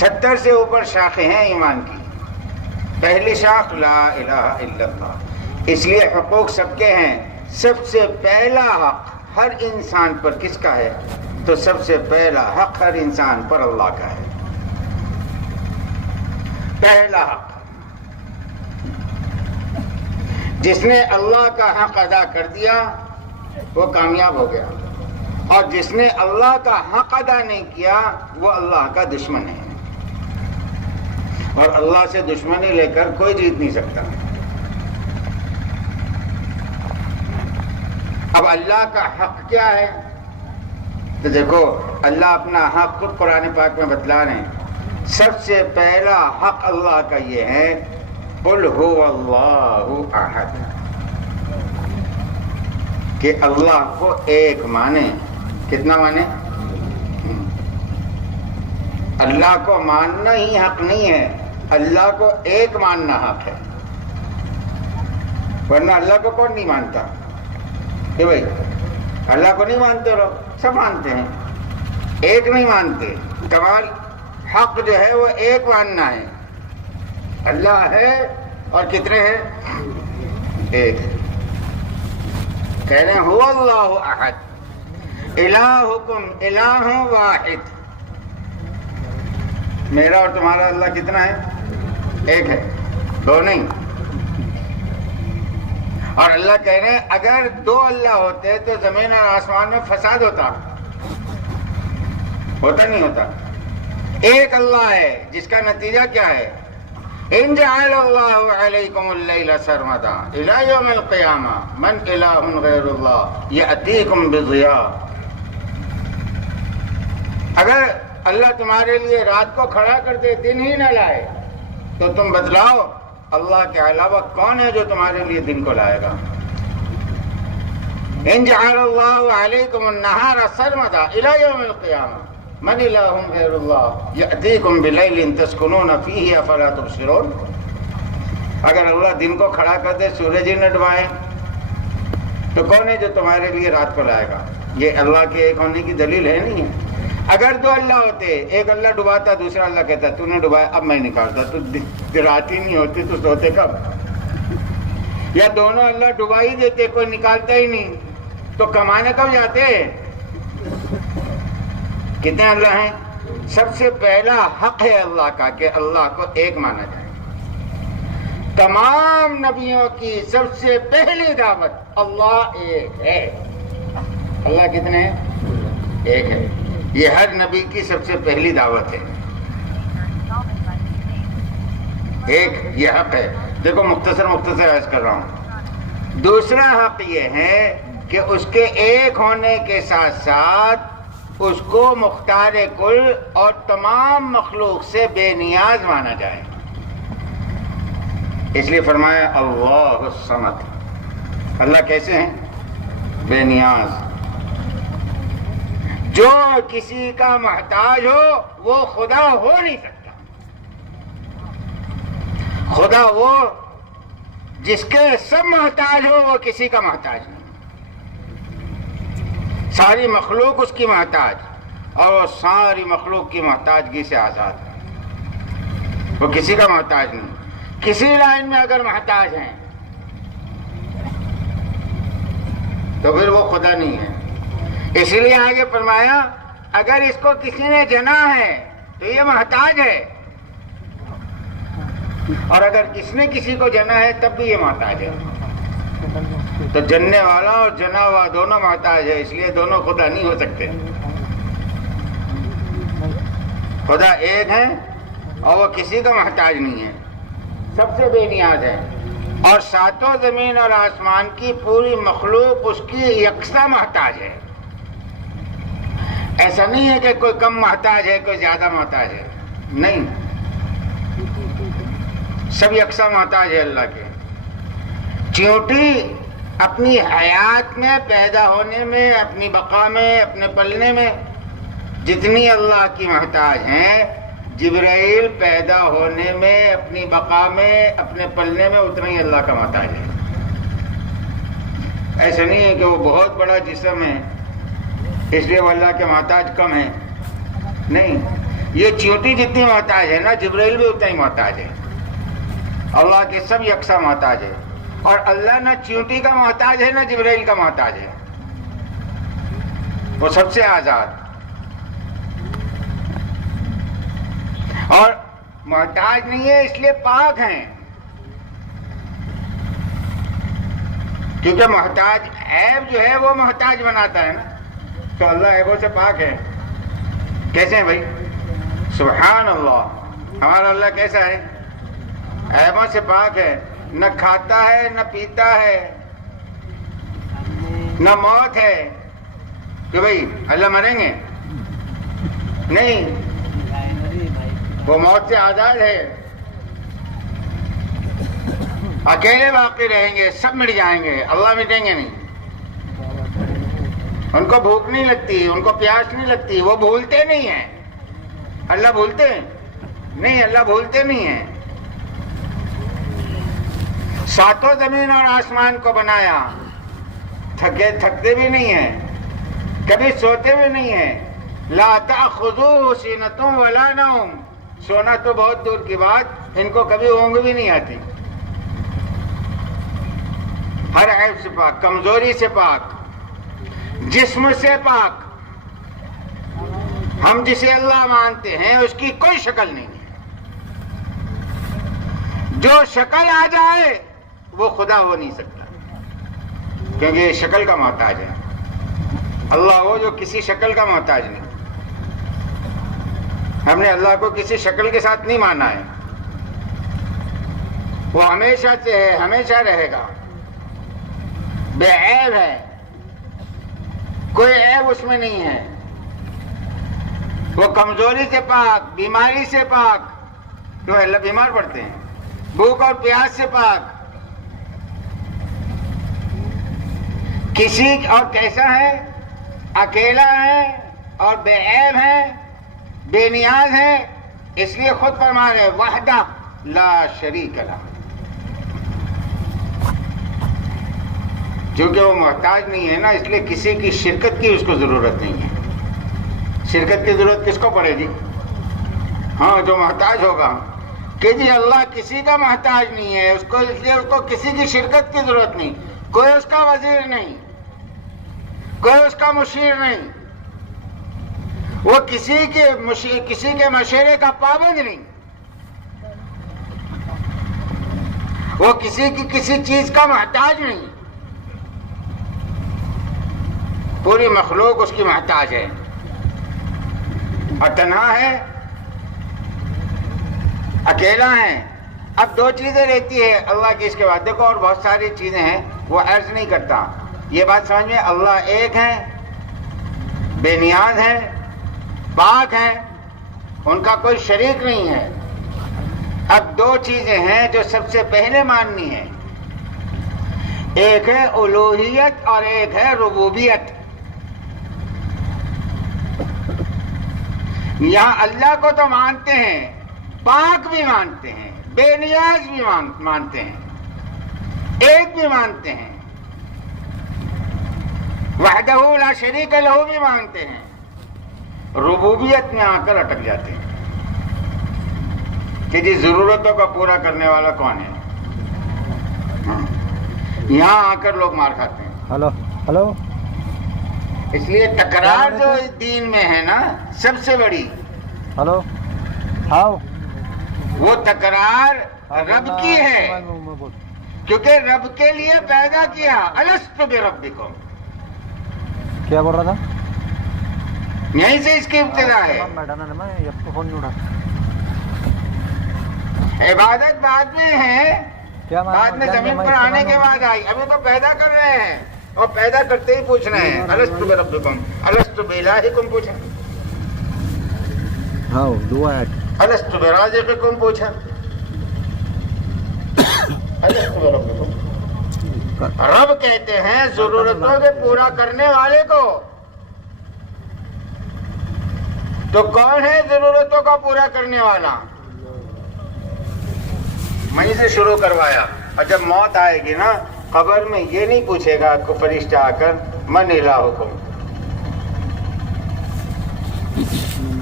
70 سے اوپر شاخیں ہیں ایمان کی. پہلی شاخ لا الہ الا اللہ. اس لیے حقوق سب کے ہیں. سب سے پہلا حق ہر انسان پر کس کا ہے؟ تو سب سے پہلا حق ہر انسان پر اللہ کا ہے. پہلا حق. جس نے اللہ کا حق ادا کر دیا وہ کامیاب ہو گیا، اور جس نے اللہ کا حق ادا نہیں کیا وہ اللہ کا دشمن ہے. اور اللہ سے دشمنی لے کر کوئی جیت نہیں سکتا. اب اللہ کا حق کیا ہے؟ تو دیکھو اللہ اپنا حق خود قرآن پاک میں بتلا رہے ہیں. سب سے پہلا حق اللہ کا یہ ہے قل هو اللہ احد، کہ اللہ کو ایک مانے. کتنا مانے؟ اللہ کو ماننا ہی حق نہیں ہے، اللہ کو ایک ماننا حق ہے. ورنہ اللہ کو کون نہیں مانتا؟ کہ بھائی اللہ کو نہیں مانتے لوگ، سب مانتے ہیں، ایک نہیں مانتے. کمال حق جو ہے وہ ایک ماننا ہے. اللہ ہے اور کتنے ہیں؟ ایک. کہہ رہے ہیں هو اللہ احد الہکم الہ واحد. میرا اور تمہارا اللہ کتنا ہے؟ ایک ہے، دو نہیں. اور اللہ کہہ رہے ہیں اگر دو اللہ ہوتے تو زمین اور آسمان میں فساد ہوتا نہیں ہوتا. ایک اللہ ہے جس کا نتیجہ کیا ہے؟ ان جعل اللہ علیکم اللیل سرمدا الی یوم القیامہ من الہ غیر اللہ یأتیکم بضیاء. اگر اللہ تمہارے لیے رات کو کھڑا کر دے، دن ہی نہ لائے، تو تم بتلاؤ اللہ کے علاوہ کون ہے جو تمہارے لیے دن کو لائے گا؟ ان جعل اللہ علیکم النہار سرمدا الی یوم القیامہ من الہ غیر اللہ یأتیکم بلیل تسکنون فیہ افلا تبصرون. اگر اللہ دن کو کھڑا کر دے، سورج ہی نہ ڈبائے، تو کون ہے جو تمہارے لیے رات کو لائے گا؟ یہ اللہ کے ایک ہونے کی دلیل ہے نہیں ہے. اگر دو اللہ ہوتے، ایک اللہ ڈباتا، دوسرا اللہ کہتا تو نے ڈبایا اب میں نکالتا، تو رات ہی نہیں ہوتی تو سوتے کب؟ یا دونوں اللہ ڈبا ہی دیتے، کوئی نکالتا ہی نہیں، تو کمانے کب جاتے؟ کتنے اللہ ہیں؟ سب سے پہلا حق ہے اللہ کا کہ اللہ کو ایک مانا جائے. تمام نبیوں کی سب سے پہلی دعوت اللہ ایک ہے. اللہ کتنے ہیں؟ ایک ہے. یہ ہر نبی کی سب سے پہلی دعوت ہے. ایک یہ حق ہے. دیکھو مختصر عرض کر رہا ہوں. دوسرا حق یہ ہے کہ اس کے ایک ہونے کے ساتھ ساتھ اس کو مختار کل اور تمام مخلوق سے بے نیاز مانا جائے. اس لیے فرمایا اللہ الصمد. اللہ کیسے ہیں؟ بے نیاز. جو کسی کا محتاج ہو وہ خدا ہو نہیں سکتا. خدا وہ جس کے سب محتاج ہو وہ کسی کا محتاج نہیں. ساری مخلوق اس کی محتاج، اور وہ ساری مخلوق کی محتاجگی سے آزاد ہے. وہ کسی کا محتاج نہیں. کسی لائن میں اگر محتاج ہیں تو پھر وہ خدا نہیں ہے. اسی لیے آگے فرمایا اگر اس کو کسی نے جنا ہے تو یہ محتاج ہے، اور اگر کس نے کسی کو جنا ہے تب بھی یہ محتاج ہے. تو جننے والا اور جنا ہوا دونوں محتاج ہے، اس لیے دونوں خدا نہیں ہو سکتے. خدا ایک ہے اور وہ کسی کا محتاج نہیں ہے، سب سے بے نیاز ہے. اور ساتوں زمین اور آسمان کی پوری مخلوق اس کی یکساں محتاج ہے. ایسا نہیں ہے کہ کوئی کم محتاج ہے کوئی زیادہ محتاج ہے، نہیں، سب یکساں محتاج ہے اللہ کے. چیونٹی اپنی حیات میں، پیدا ہونے میں، اپنی بقا میں، اپنے پلنے میں جتنی اللہ کی محتاج ہیں، جبرائیل پیدا ہونے میں، اپنی بقا میں، اپنے پلنے میں اتنا ہی اللہ کا محتاج ہے. ایسا نہیں ہے کہ وہ بہت بڑا جسم ہے اس لیے وہ اللہ کے محتاج کم ہے، نہیں. یہ چیونٹی جتنی محتاج ہے نا، جبرائیل بھی اتنا ہی محتاج ہے. اللہ کے سب یکساں محتاج ہے. اور اللہ نہ چیونٹی کا محتاج ہے نہ جبرائیل کا محتاج ہے، وہ سب سے آزاد. اور محتاج نہیں ہے اس لیے پاک ہیں، کیونکہ محتاج عیب جو ہے وہ محتاج بناتا ہے نا. تو اللہ عیبوں سے پاک ہے. کیسے ہیں بھائی؟ سبحان اللہ. ہمارا اللہ کیسا ہے؟ عیبوں سے پاک ہے. نہ کھاتا ہے نہ پیتا ہے نہ موت ہے کہ بھائی اللہ مریں گے، نہیں، وہ موت سے آزاد ہے. اکیلے باقی رہیں گے، سب مٹ جائیں گے، اللہ مٹیں گے نہیں. ان کو بھوک نہیں لگتی، ان کو پیاس نہیں لگتی، وہ بھولتے نہیں ہیں. اللہ بھولتے ہیں؟ نہیں، اللہ بھولتے نہیں ہیں. ساتوں زمین اور آسمان کو بنایا، تھکتے بھی نہیں ہیں، کبھی سوتے بھی نہیں ہیں. لا تأخذوہ سینۃ ولا نوم. سونا تو بہت دور کی بات، ان کو کبھی اونگ بھی نہیں آتی. ہر عیب سے پاک، کمزوری سے پاک، جسم سے پاک. ہم جسے اللہ مانتے ہیں اس کی کوئی شکل نہیں ہے. جو شکل آ جائے وہ خدا ہو نہیں سکتا، کیونکہ یہ شکل کا محتاج ہے. اللہ ہو جو کسی شکل کا محتاج نہیں. ہم نے اللہ کو کسی شکل کے ساتھ نہیں مانا ہے. وہ ہمیشہ سے ہے، ہمیشہ رہے گا، بے عیب ہے، کوئی عیب اس میں نہیں ہے. وہ کمزوری سے پاک، بیماری سے پاک. کیوں اللہ بیمار پڑتے ہیں؟ بھوک اور پیاس سے پاک. کسی اور کیسا ہے؟ اکیلا ہے اور بے عیب ہے، بے نیاز ہے. اس لیے خود فرما رہے وحدہ لا شریک لہ. جو کہ وہ محتاج نہیں ہے نا، اس لیے کسی کی شرکت کی اس کو ضرورت نہیں ہے. شرکت کی ضرورت کس کو پڑے گی؟ ہاں، جو محتاج ہوگا. کہ جی اللہ کسی کا محتاج نہیں ہے، اس لیے اس کو کسی کی شرکت کی ضرورت نہیں. کوئی اس کا وزیر نہیں، کوئی اس کا مشیر نہیں، وہ کسی کے مشورے کا پابند نہیں، وہ کسی کی کسی چیز کا محتاج نہیں. پوری مخلوق اس کی محتاج ہے اور تنہا ہے، اکیلا ہے. اب دو چیزیں رہتی ہے اللہ کی اس کے بعد. دیکھو اور بہت ساری چیزیں ہیں وہ عرض نہیں کرتا. یہ بات سمجھ میں، اللہ ایک ہے، بے نیاز ہے، پاک ہے، ان کا کوئی شریک نہیں ہے. اب دو چیزیں ہیں جو سب سے پہلے ماننی ہے. ایک ہے الوہیت اور ایک ہے ربوبیت. یہاں اللہ کو تو مانتے ہیں، پاک بھی مانتے ہیں، بے نیاز بھی مانتے ہیں، ایک بھی مانتے ہیں، وحدہ لا شریک لہ بھی مانتے ہیں. ربوبیت میں آ کر اٹک جاتے ہیں کہ جی ضرورتوں کا پورا کرنے والا کون ہے. یہاں آ کر لوگ مار کھاتے ہیں. ہلو اس لیے تکرار جو دین میں ہے نا سب سے بڑی، ہلو ہاؤ وہ تکرار رب کی ہے. کیونکہ رب کے لیے پیدا کیا. الست بربکم. کیا بول رہا تھا؟ یہیں سے اس کی ابتدا ہے. عبادت بعد میں ہے, بعد میں زمین پر آنے کے بعد آئی. ابھی تو پیدا کر رہے ہیں, اور پیدا کرتے ہی پوچھ رہے ہیں الست بربکم الست بالہکم پوچھا, ہاں دعا ہے. الست برازقکم پوچھا, الست بربکم. رب کہتے ہیں ضرورتوں کے پورا کرنے والے کو. تو کون ہے ضرورتوں کا پورا کرنے والا؟ وہیں سے شروع کروایا. اور جب موت آئے گی نا قبر میں یہ نہیں پوچھے گا کو فرشتہ آ کر من الہکم,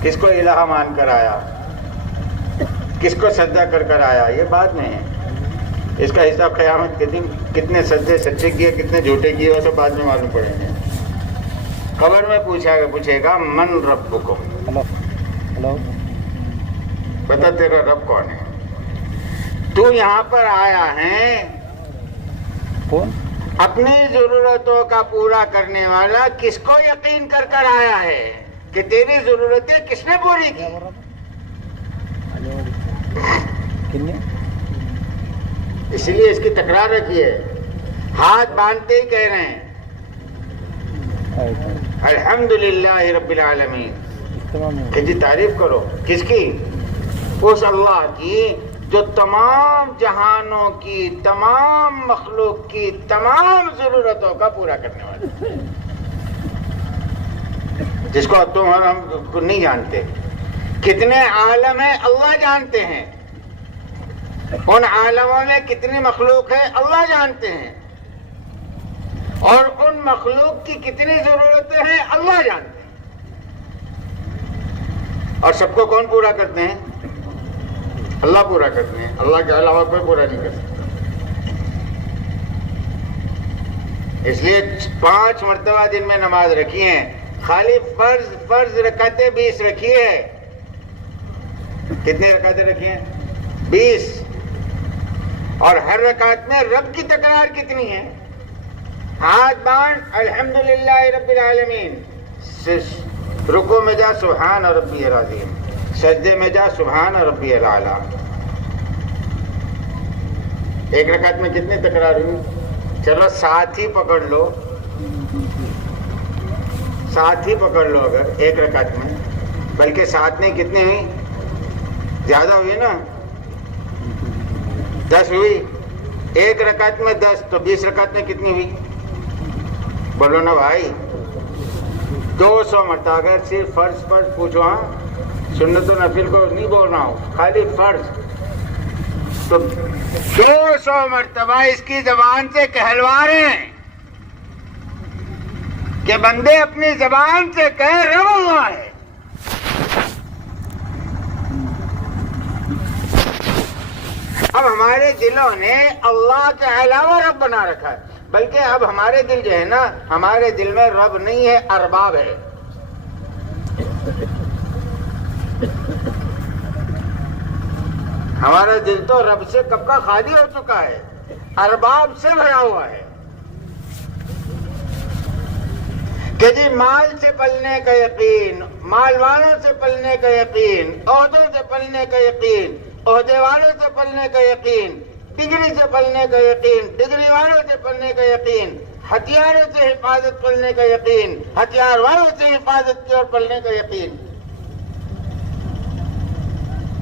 کس کو الہ مان کر آیا, کس کو سجدہ کر کر آیا, یہ بات نہیں ہے. اس کا حساب قیامت کے دن کتنے سجدے سچے کیے کتنے جھوٹے کیے وہ سب بعد میں معلوم پڑیں گے. قبر میں پوچھے گا من ربکم, بتا تیرا رب کون ہے. تو یہاں پر آیا ہے کون؟ اپنی ضرورتوں کا پورا کرنے والا. کس کو یقین کر کر آیا ہے کہ تیری ضرورتیں کس نے پوری کی؟ اس لیے اس کی تکرار رکھیے. ہاتھ باندھتے ہی کہہ رہے ہیں الحمدللہ رب العالمین, کہ جی تعریف کرو. کس کی؟ اس اللہ کی جو تمام جہانوں کی, تمام مخلوق کی تمام ضرورتوں کا پورا کرنے والا, جس کو تم اور ہم نہیں جانتے. کتنے عالم ہیں اللہ جانتے ہیں, ان عالموں میں کتنی مخلوق ہے اللہ جانتے ہیں, اور ان مخلوق کی کتنی ضرورتیں ہیں اللہ جانتے ہیں. اور سب کو کون پورا کرتے ہیں؟ اللہ پورا کرتے ہیں. اللہ کے علاوہ کوئی پورا نہیں کر سکتا. اس لیے 5 مرتبہ دن میں نماز رکھی ہے. خالی فرض رکعتیں 20 رکھی ہے. کتنے رکعتیں رکھی ہیں؟ 20. اور ہر رکعت میں رب کی تکرار کتنی ہے؟ ہاتھ باندھ الحمدللہ رب العالمین, رکوع میں جا سبحان ربی العظیم, سجدے میں جا سبحان ربی الاعلیٰ. ایک رکعت میں کتنی تکرار ہوئی؟ چلو 7 ہی پکڑ لو, 7 ہی پکڑ لو اگر ایک رکعت میں. بلکہ 7 نہیں, کتنی ہوئی؟ زیادہ ہوئی نا, 10 ہوئی. ایک رکعت میں 10 تو 20 رکعت میں کتنی ہوئی؟ بولو نا بھائی. 200 مرتبہ. اگر صرف فرض پوچھو, ہاں سنت و نفل کو نہیں بول رہا ہوں, خالی فرض, تو 200 مرتبہ اس کی زبان سے کہلوا رہے ہیں کہ بندے اپنی زبان سے کہہ رب اللہ ہے. اب ہمارے دلوں نے اللہ کے علاوہ رب بنا رکھا ہے. بلکہ اب ہمارے دل جو ہے نا, ہمارے دل میں رب نہیں ہے, ارباب ہے. ہمارا دل تو رب سے کب کا خالی ہو چکا ہے, ارباب سے بھرا ہوا ہے. کہ جی مال سے پلنے کا یقین, مال والوں سے پلنے کا یقین, عہدوں سے پلنے کا یقین, عہدے والوں سے پلنے کا یقین, ڈگری سے پلنے کا یقین, ڈگری والوں سے پلنے کا یقین, ہتھیاروں سے حفاظت پلنے کا یقین, ہتھیار والوں سے حفاظت کی اور پلنے کا یقین.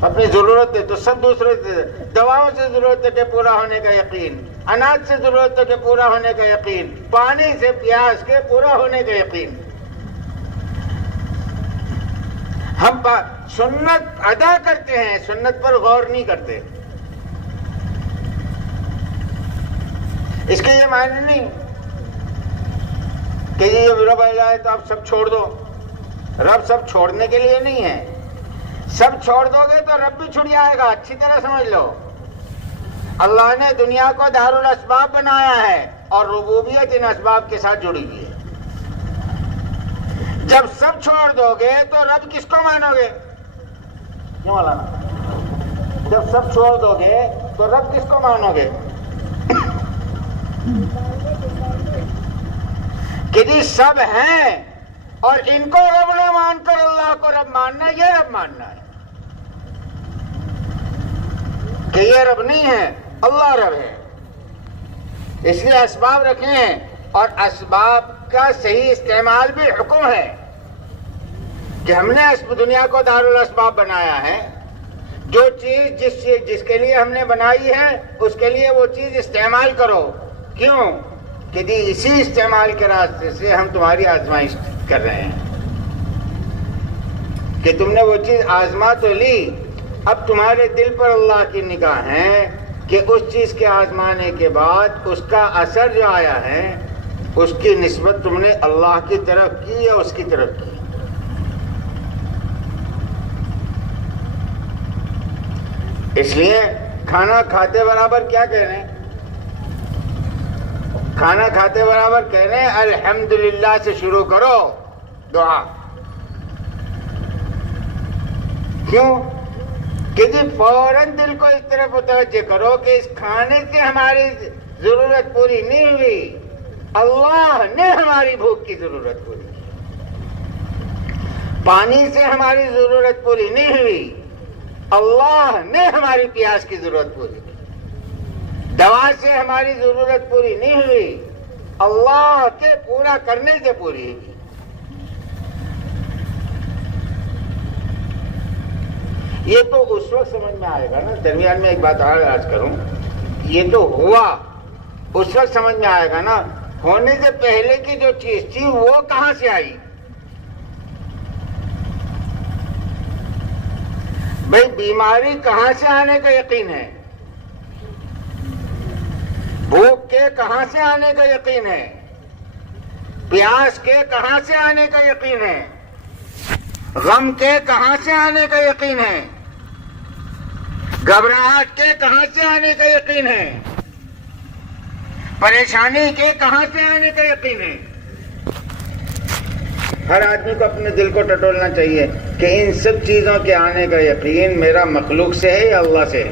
اپنی ضرورت ہے تو سب دوسرے سے, دواؤں سے ضرورت کے پورا ہونے کا یقین, اناج سے ضرورت کے پورا ہونے کا یقین, پانی سے پیاس کے پورا ہونے کا یقین. ہم سنت ادا کرتے ہیں, سنت پر غور نہیں کرتے. اس کے یہ معنی نہیں کہ یہ رب اللہ ہے تو آپ سب چھوڑ دو. رب سب چھوڑنے کے لیے نہیں ہے. سب چھوڑ دو گے تو رب بھی چھوٹ جائے گا. اچھی طرح سمجھ لو, اللہ نے دنیا کو دار الاسباب بنایا ہے اور ربوبیت ان اسباب کے ساتھ جڑی ہوئی ہے. جب سب چھوڑ دو گے تو رب کس کو مانو گے؟ کیوں مولانا؟ جب سب چھوڑ دو گے تو رب کس کو مانو گے؟ کہ جی سب ہیں اور ان کو رب نہ مان کر اللہ کو رب ماننا ہے، یہ رب ماننا ہے کہ یہ رب نہیں ہے، اللہ رب ہے. اس لیے اسباب رکھے ہیں اور اسباب کا صحیح استعمال بھی حکم ہے کہ ہم نے دنیا کو دارالاسباب بنایا ہے. جو چیز جس کے لیے ہم نے بنائی ہے اس کے لیے وہ چیز استعمال کرو. کیوں؟ کہ جی اسی استعمال کے راستے سے ہم تمہاری آزمائش کر رہے ہیں کہ تم نے وہ چیز آزما تو لی، اب تمہارے دل پر اللہ کی نگاہ ہے کہ اس چیز کے آزمانے کے بعد اس کا اثر جو آیا ہے اس کی نسبت تم نے اللہ کی طرف کی یا اس کی طرف کی. اس لیے کھانا کھاتے برابر کیا کہہ رہے ہیں؟ کھانا کھاتے برابر کہہ رہے ہیں الحمدللہ سے شروع کرو دعا. کیوں؟ کہ جی فوراً دل کو اس طرف متوجہ کرو کہ اس کھانے سے ہماری ضرورت پوری نہیں ہوئی، اللہ نے ہماری بھوک کی ضرورت پوری کی. پانی سے ہماری ضرورت پوری نہیں ہوئی، اللہ نے ہماری پیاس کی ضرورت پوری کی. دوا سے ہماری ضرورت پوری نہیں ہوئی، اللہ کے پورا کرنے سے پوری ہوئی. یہ تو اس وقت سمجھ میں آئے گا نا. درمیان میں ایک بات اور عرض کروں، یہ تو ہوا اس وقت سمجھ میں آئے گا نا. ہونے سے پہلے کی جو چیز تھی وہ کہاں سے آئی؟ بھئی بیماری کہاں سے آنے کا یقین ہے؟ بھوک کے کہاں سے آنے کا یقین ہے؟ پیاس کے کہاں سے آنے کا یقین ہے؟ غم کے کہاں سے آنے کا یقین ہے؟ گھبراہٹ کے کہاں سے آنے کا یقین ہے؟ پریشانی کے کہاں سے آنے کا یقین ہے؟ ہر آدمی کو اپنے دل کو ٹٹولنا چاہیے کہ ان سب چیزوں کے آنے کا یقین میرا مخلوق سے ہے یا اللہ سے ہے؟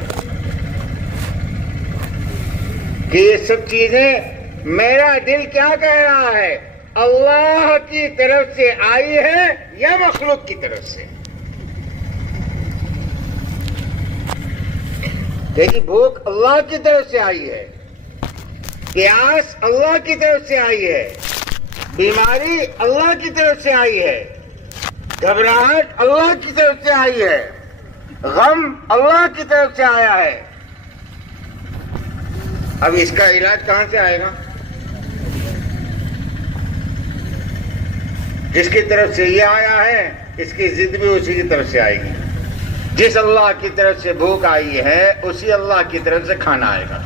کہ یہ سب چیزیں میرا دل کیا کہہ رہا ہے، اللہ کی طرف سے آئی ہے یا مخلوق کی طرف سے؟ کہ بھوک اللہ کی طرف سے آئی ہے، پیاس اللہ کی طرف سے آئی ہے، بیماری اللہ کی طرف سے آئی ہے، گھبراہٹ اللہ کی طرف سے آئی ہے، غم اللہ کی طرف سے آیا ہے. اب اس کا علاج کہاں سے آئے گا؟ جس کی طرف سے یہ آیا ہے اس کی ضد بھی اسی کی طرف سے آئے گی. جس اللہ کی طرف سے بھوک آئی ہے اسی اللہ کی طرف سے کھانا آئے گا.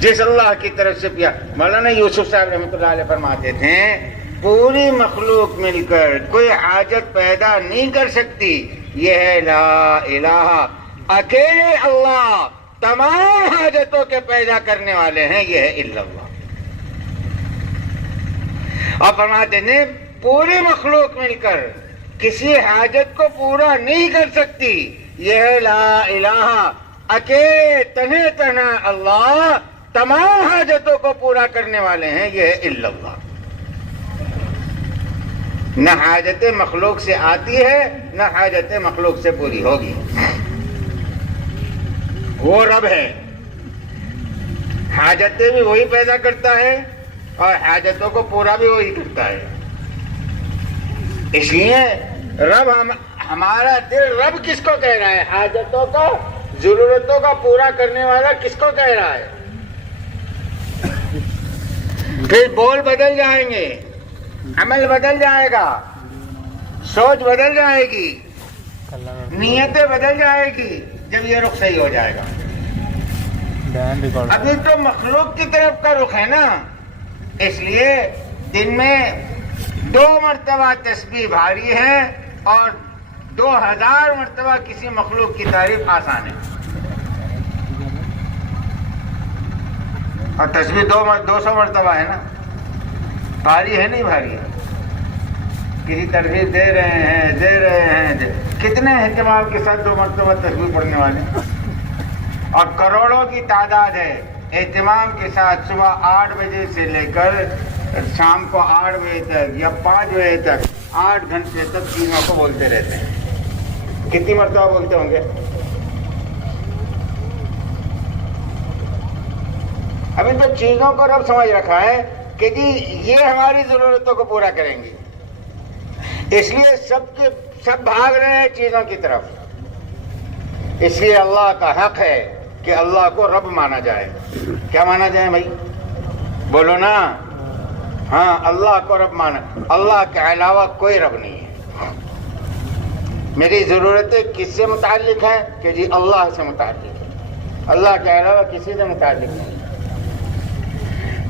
جس اللہ کی طرف سے پیا. مولانا یوسف صاحب رحمۃ اللہ علیہ فرماتے تھے پوری مخلوق مل کر کوئی حاجت پیدا نہیں کر سکتی، یہ ہے لا الہ. اکیلے اللہ تمام حاجتوں کے پیدا کرنے والے ہیں، یہ ہے الا اللہ. اور فرماتے ہیں پوری مخلوق مل کر کسی حاجت کو پورا نہیں کر سکتی، یہ ہے لا الہ. اکیلے تنہے تنہا اللہ تمام حاجتوں کو پورا کرنے والے ہیں، یہ ہے الا اللہ. نہ حاجت مخلوق سے آتی ہے نہ حاجت مخلوق سے پوری ہوگی. وہ رب ہے، حاجتیں بھی وہی پیدا کرتا ہے اور حاجتوں کو پورا بھی وہی کرتا ہے. اس لیے رب ہمارا دل رب کس کو کہہ رہا ہے؟ حاجتوں کو ضرورتوں کا پورا کرنے والا کس کو کہہ رہا ہے؟ پھر بول بدل جائیں گے، عمل بدل جائے گا، سوچ بدل جائے گی، نیتیں بدل جائے گی جب یہ رخ صحیح ہو جائے گا. ابھی تو مخلوق کی طرف کا رخ ہے نا. اس لیے دن میں 2 مرتبہ تسبیح بھاری ہے اور 2000 مرتبہ کسی مخلوق کی تعریف آسان ہے. اور تسبیح 200 مرتبہ ہے نا. بھاری ہے نہیں بھاری ہے؟ کسی ترغیب دے رہے ہیں کتنے اہتمام کے ساتھ 2 مرتبہ تسبیح پڑھنے والے اور کروڑوں کی تعداد ہے. اہتمام کے ساتھ صبح 8 بجے سے لے کر شام کو 8 بجے تک یا 5 بجے تک 8 گھنٹے تک چیزوں کو بولتے رہتے ہیں. کتنی مرتبہ بولتے ہوں گے؟ ابھی تو چیزوں کو رب سمجھ رکھا ہے کہ جی یہ ہماری ضرورتوں کو پورا کریں گی، اس لیے سب بھاگ رہے ہیں چیزوں کی طرف. اس لیے اللہ کا حق ہے کہ اللہ کو رب مانا جائے. کیا مانا جائے بھائی؟ بولو نا. ہاں، اللہ کو رب مانا. اللہ کے علاوہ کوئی رب نہیں ہے. میری ضرورتیں کس سے متعلق ہیں؟ کہ جی اللہ سے متعلق ہے، اللہ کے علاوہ کسی سے متعلق نہیں.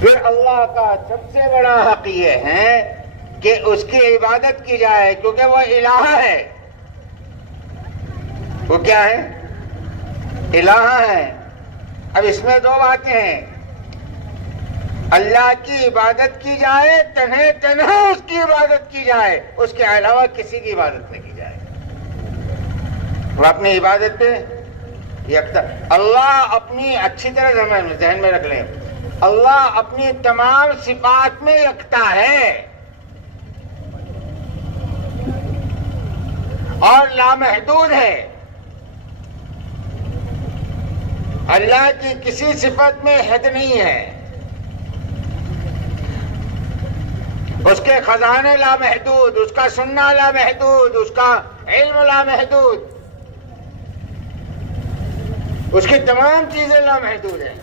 پھر اللہ کا سب سے بڑا حق یہ ہے کہ اس کی عبادت کی جائے، کیونکہ وہ الہ ہے. وہ کیا ہے؟ الہ ہے. اب اس میں 2 باتیں ہیں. اللہ کی عبادت کی جائے، تنہا اس کی عبادت کی جائے، اس کے علاوہ کسی کی عبادت نہ کی جائے. وہ اپنی عبادت پہ یکتا. اللہ اپنی اچھی طرح ذہن میں رکھ لیں، اللہ اپنی تمام صفات میں یکتا ہے اور لامحدود ہے. اللہ کی کسی صفت میں حد نہیں ہے. اس کے خزانے لامحدود، اس کا سننا لامحدود، اس کا علم لامحدود، اس کی تمام چیزیں لامحدود ہیں.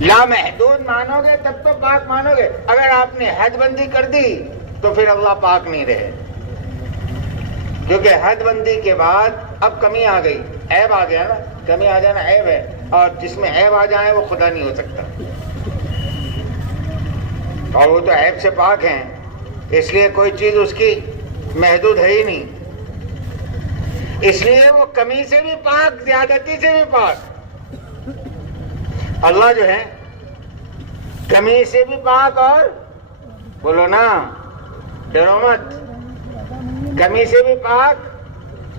لامحدود مانو گے تب تو پاک مانو گے. اگر آپ نے حد بندی کر دی تو پھر اللہ پاک نہیں رہے، کیونکہ حد بندی کے بعد اب کمی آ گئی، عیب آ گیا نا. کمی آ جانا عیب ہے، اور جس میں عیب آ جائے وہ خدا نہیں ہو سکتا، اور وہ تو عیب سے پاک ہیں. اس لیے کوئی چیز اس کی محدود ہے ہی نہیں. اس لیے وہ کمی سے بھی پاک، زیادتی سے بھی پاک. اللہ جو ہے کمی سے بھی پاک، اور بولو نا، ڈرو مت، کمی سے بھی پاک،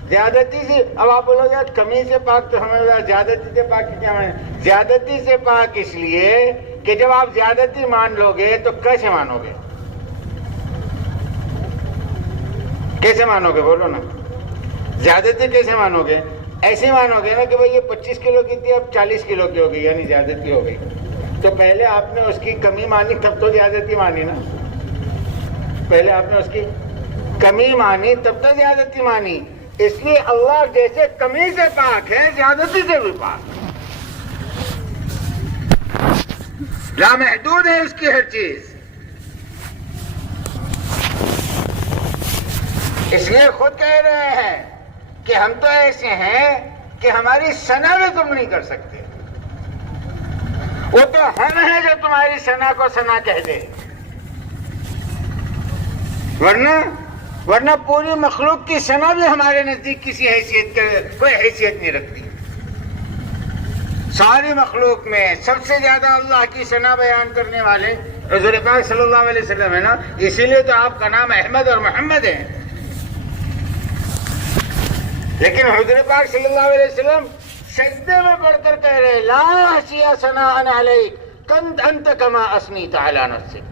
زیادتی سے. اب آپ بولو گے کمی سے پاک تو ہمیں زیادتی سے پاک کیا مانے؟ زیادتی سے پاک اس لیے کہ جب آپ زیادتی مان لو گے تو کیسے مانو گے؟ کیسے مانو گے؟ بولو نا. زیادتی کیسے مانو گے؟ ایسے مانو گے نا کہ بھئی یہ 25 کلو کی تھی اب 40 کلو کی ہو گئی، یعنی زیادتی ہو گئی. تو پہلے آپ نے اس کی کمی مانی تب تو زیادتی مانی نا. پہلے آپ نے اس کی کمی مانی تب تو زیادتی مانی. اس لیے اللہ جیسے کمی سے پاک ہے، زیادتی سے بھی پاک. لامحدود ہے اس کی ہر چیز. اس لیے خود کہہ رہے ہیں کہ ہم تو ایسے ہیں کہ ہماری ثنا بھی تم نہیں کر سکتے. وہ تو ہم ہیں جو تمہاری ثنا کو ثنا کہہ دے، ورنہ پوری مخلوق کی ثنا بھی ہمارے نزدیک کسی حیثیت کوئی حیثیت نہیں رکھتی. ساری مخلوق میں سب سے زیادہ اللہ کی ثنا بیان کرنے والے حضور پاک صلی اللہ علیہ وسلم ہے نا. اسی لیے تو آپ کا نام احمد اور محمد ہے. لیکن حضور پاک صلی اللہ علیہ وسلم سجدے میں پڑھ کر کہہ رہے لا احصی ثناء علیک انت کما اثنیت علی نفسک.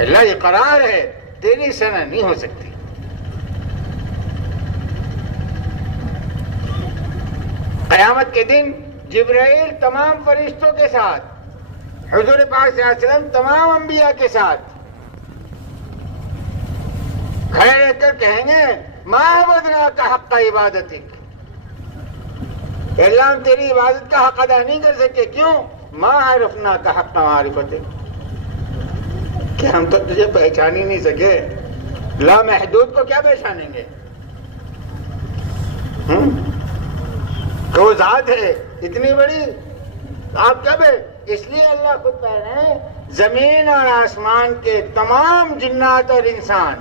اللہ یہ قرار ہے تیری ثنا نہیں ہو سکتی. قیامت کے دن جبرائیل تمام فرشتوں کے ساتھ، حضور پاک صلی اللہ علیہ وسلم تمام انبیاء کے ساتھ کھڑے رہ کر کہیں گے ما عبدناک حق عبادتک. اللہ ہم تیری عبادت کا حق ادا نہیں کر سکے. کیوں؟ ما عرفناک حق معرفتک، کہ ہم تو تجھے پہچان ہی نہیں سکے. لامحدود کو کیا پہچانیں گے؟ کہ وہ ذات ہے اتنی بڑی، آپ کیا اس لیے اللہ خود کہہ رہے ہیں زمین اور آسمان کے تمام جنات اور انسان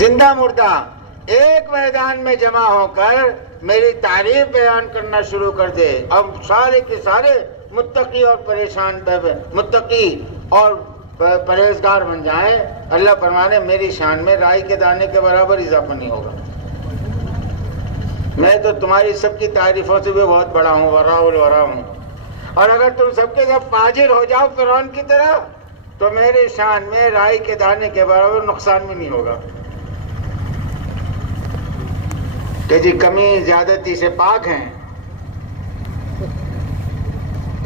زندہ مردہ ایک میدان میں جمع ہو کر میری تعریف بیان کرنا شروع کر دے. اب سارے کے سارے متقی اور پرہیزگار بن جائیں. اللہ فرمانے میری شان میں رائی کے دانے کے برابر اضافہ نہیں ہوگا. میں تو تمہاری سب کی تعریفوں سے بھی بہت بڑا ہوں، وراء الورا ہوں، اور اگر تم سب کے سب فاجر ہو جاؤ فرعون کی طرح تو میرے شان میں رائی کے دانے کے برابر نقصان بھی نہیں ہوگا کہ جی کمی زیادتی سے پاک ہیں،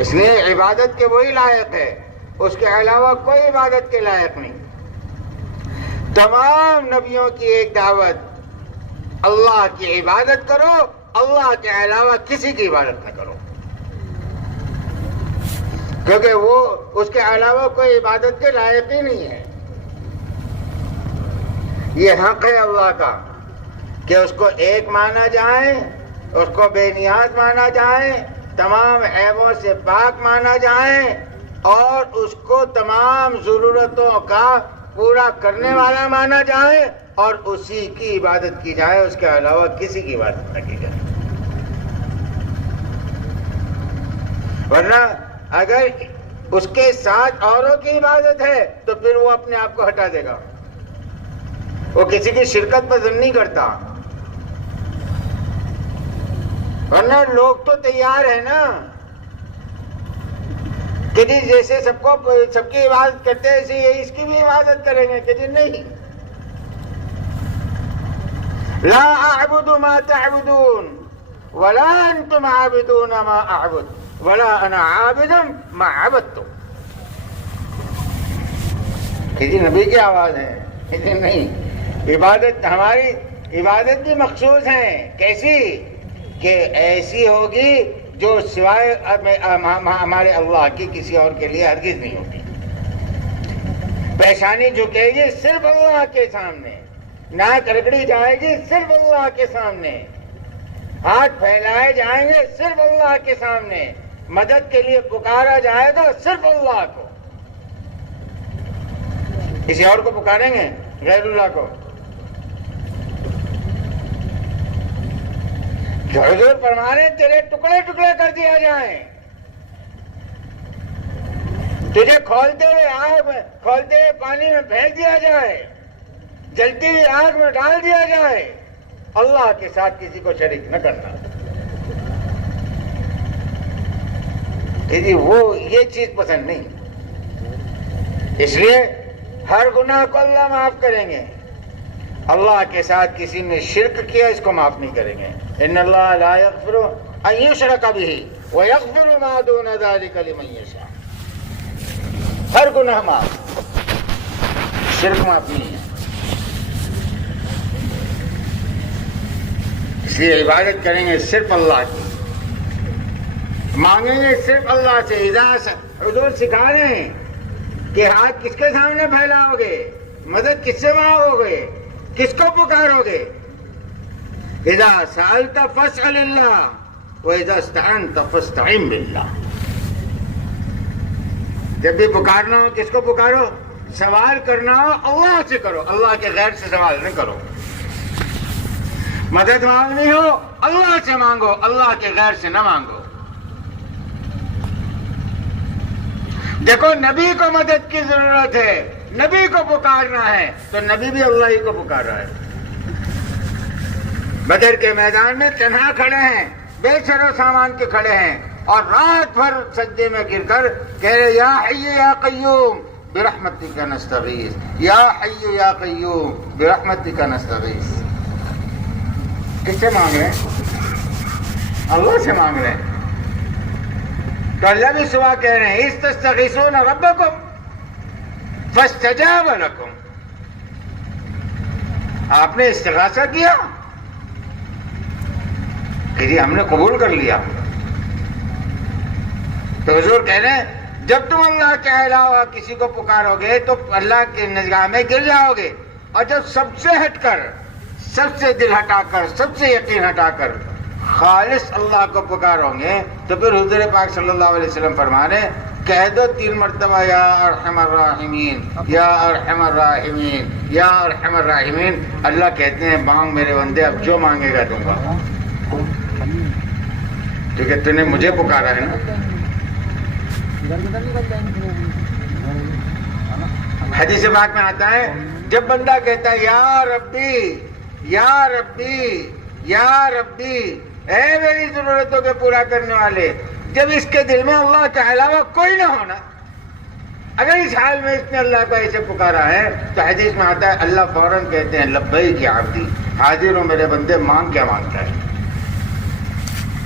اس لیے عبادت کے وہی لائق ہے، اس کے علاوہ کوئی عبادت کے لائق نہیں۔ تمام نبیوں کی ایک دعوت، اللہ کی عبادت کرو، اللہ کے علاوہ کسی کی عبادت نہ کرو، کیونکہ وہ اس کے علاوہ کوئی عبادت کے لائق ہی نہیں ہے۔ یہ حق ہے اللہ کا کہ اس کو ایک مانا جائے، اس کو بے نیاز مانا جائے، تمام عیبوں سے پاک مانا جائے، اور اس کو تمام ضرورتوں کا پورا کرنے والا مانا جائے، اور اسی کی عبادت کی جائے، اس کے علاوہ کسی کی عبادت نہ کی جائے۔ ورنہ اگر اس کے ساتھ اوروں کی عبادت ہے تو پھر وہ اپنے آپ کو ہٹا دے گا، وہ کسی کی شرکت پسند نہیں کرتا۔ ورنہ لوگ تو تیار ہیں نا کہ جی جیسے سب کی عبادت کرتے ہیں ایسے یہ اس کی بھی عبادت کریں گے، کہ جی نہیں، لا اعبد ما تعبدون ولا انتم عابدون ما اعبد ولا انا عابد ما عبدتم۔ کہ جی نبی کی آواز ہے، کہ جی نہیں، عبادت ہماری عبادت بھی مخصوص ہے، کیسی کہ ایسی ہوگی جو سوائے ہمارے اللہ کی کسی اور کے لیے ہرگز نہیں ہوتی۔ پیشانی جھکے گی صرف اللہ کے سامنے، ناک رگڑی جائے گی صرف اللہ کے سامنے، ہاتھ پھیلائے جائیں گے صرف اللہ کے سامنے، مدد کے لیے پکارا جائے گا صرف اللہ کو، کسی اور کو پکاریں گے غیر اللہ کو؟ جو حضور فرما رہے ہیں تیرے ٹکڑے ٹکڑے کر دیا جائیں، تجھے کھولتے ہوئے پانی میں پھینک دیا جائے، جلتی ہوئی آگ میں ڈال دیا جائے، اللہ کے ساتھ کسی کو شریک نہ کرنا۔ وہ یہ چیز پسند نہیں، اس لیے ہر گناہ کو اللہ معاف کریں گے، اللہ کے ساتھ کسی نے شرک کیا اس کو معاف نہیں کریں گے۔ ان اللہ لا یغفر ان یشرک بہ ویغفر ما دون ذلک لمن یشاء۔ ہر گناہ معاف، شرک معاف نہیں ہے۔ اس لیے عبادت کریں گے صرف اللہ کی، مانگیں گے صرف اللہ سے۔ حضور سکھا رہے ہیں کہ ہاتھ کس کے سامنے پھیلاؤ گے، مدد کس سے مانگو گے، کس کو پکارو گے؟ اذا سألت فاسأل اللہ واذا استعنت فاستعن باللہ۔ جب بھی پکارنا ہو کس کو پکارو؟ سوال کرنا ہو اللہ سے کرو، اللہ کے غیر سے سوال نہیں کرو۔ مدد مانگنی ہو اللہ سے مانگو، اللہ کے غیر سے نہ مانگو۔ دیکھو نبی کو مدد کی ضرورت ہے، نبی کو پکارنا ہے تو نبی بھی اللہ ہی کو پکار رہا ہے۔ بدر کے میدان میں تنہا کھڑے ہیں، بے سر و سامان کے کھڑے ہیں، اور رات بھر سجدے میں گر کر کہہ رہے یا حی یا قیوم برحمتک نستغیث، یا حی یا قیوم برحمتک نستغیث۔ کس سے مانگ رہے ہیں؟ اللہ سے مانگ رہے ہیں۔ تو اللہ بھی صبح کہہ رہے ہیں استستغیثون ربکم فاستجاب لکم۔ آپ نے استغاثہ کیا کہ جی ہم نے قبول کر لیا۔ تو حضور کہہ رہے ہیں جب تم اللہ کے علاوہ کسی کو پکارو گے تو اللہ کے نگاہ میں گر جاؤ گے، اور جب سب سے ہٹ کر، سب سے دل ہٹا کر، سب سے یقین ہٹا کر خالص اللہ کو پکارو گے تو پھر حضور پاک صلی اللہ علیہ وسلم فرما رہے ہیں کہہ دو 3 مرتبہ یا ارحم الراحمین، یا ارحم الراحمین، یا ارحم الراحمین۔ اللہ کہتے ہیں مانگ میرے بندے، اب جو مانگے گا دوں گا، کیونکہ تو نے مجھے پکارا ہے نا۔ حدیث پاک میں آتا ہے جب بندہ کہتا ہے یا ربی یا ربی یا ربی، اے میری ضرورتوں کے پورا کرنے والے. جب اس کے دل میں اللہ کے علاوہ کوئی نہ ہونا، اگر اس حال میں اس نے اللہ کو ایسے پکارا ہے تو حدیث میں آتا ہے اللہ فوراً کہتے ہیں لبیک یا عبدی، حاضر ہو میرے بندے، مانگ کیا مانگتا ہے،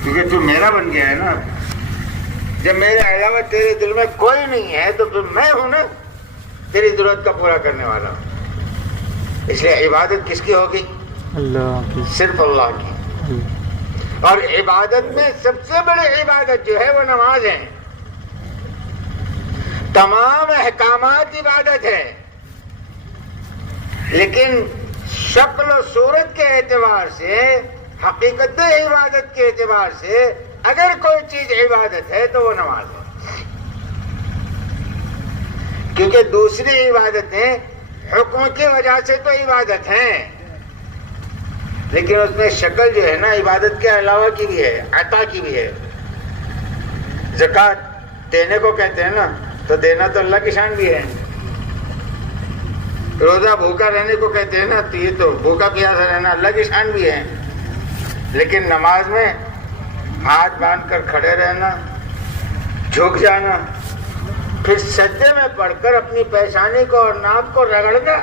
کیونکہ تو میرا بن گیا ہے نا. جب میرے علاوہ تیرے دل میں کوئی نہیں ہے تو پھر میں ہوں نا تیری ضرورت کا پورا کرنے والا. اس لیے عبادت کس کی ہوگی؟ اللہ کی. صرف اللہ کی. اور عبادت میں سب سے بڑی عبادت جو ہے وہ نماز ہے. تمام احکامات عبادت ہے، لیکن شکل و صورت کے اعتبار سے، حقیقت عبادت کے اعتبار سے اگر کوئی چیز عبادت ہے تو وہ نماز ہے. کیونکہ دوسری عبادتیں حکم کی وجہ سے تو عبادت ہیں، لیکن اس میں شکل جو ہے نا عبادت کے علاوہ کی بھی ہے، عطا کی بھی ہے. زکوٰۃ دینے کو کہتے ہیں نا، تو دینا تو اللہ کی شان بھی ہے. روزہ بھوکا رہنے کو کہتے ہیں نا، تو یہ تو بھوکا پیاسا رہنا اللہ کی شان بھی ہے. لیکن نماز میں ہاتھ باندھ کر کھڑے رہنا، جھک جانا، پھر سجدے میں پڑھ کر اپنی پیشانی کو اور ناک کو رگڑنا،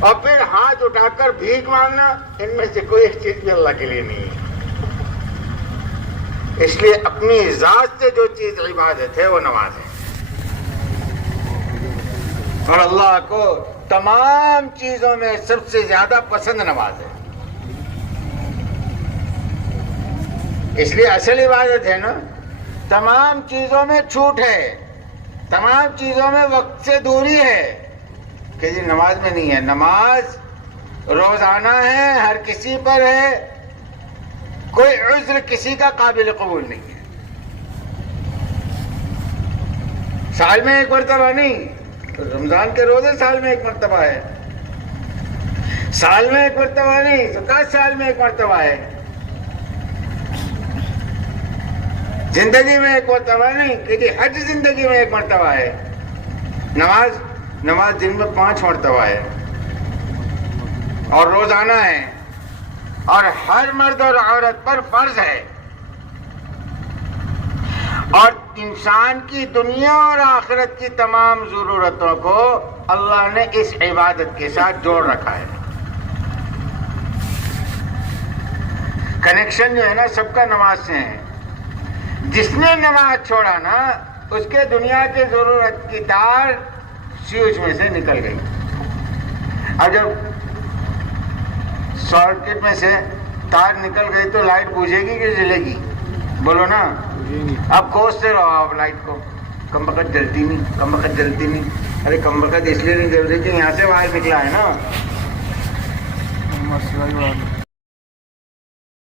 اور پھر ہاتھ اٹھا کر بھیک مانگنا، ان میں سے کوئی ایک چیز بھی اللہ کے لیے نہیں ہے. اس لیے اپنی ذات سے جو چیز عبادت ہے وہ نماز ہے. اور اللہ کو تمام چیزوں میں سب سے زیادہ پسند نماز ہے. اس لیے اصل عبادت ہے نا. تمام چیزوں میں چھوٹ ہے، تمام چیزوں میں وقت سے دوری ہے کہ جی نماز میں نہیں ہے. نماز روزانہ ہے، ہر کسی پر ہے، کوئی عذر کسی کا قابل قبول نہیں ہے. سال میں ایک مرتبہ نہیں، رمضان کے روزے سال میں ایک مرتبہ ہے. سال میں ایک مرتبہ نہیں، 7 سال میں ایک مرتبہ ہے. زندگی میں ایک مرتبہ نہیں کہ جی حج زندگی میں ایک مرتبہ ہے. نماز دن میں 5 مرتبہ ہے اور روزانہ ہے، اور ہر مرد اور عورت پر فرض ہے. اور انسان کی دنیا اور آخرت کی تمام ضرورتوں کو اللہ نے اس عبادت کے ساتھ جوڑ رکھا ہے. کنیکشن جو ہے نا سب کا نماز سے ہے. جس نے نماز چھوڑا نا اس کے دنیا کی ضرورت کی تار سوئچ میں سے نکل گئی. اور جب سارکٹ میں سے تار نکل گئی تو لائٹ بجھے گی کہ جلے گی؟ بولو نا. اب کوستے رہو آپ لائٹ کو، کم وقت جلتی نہیں، کم وقت جلتی نہیں. ارے کم وقت اس لیے نہیں جل رہی کہ یہاں سے باہر نکلا ہے نا.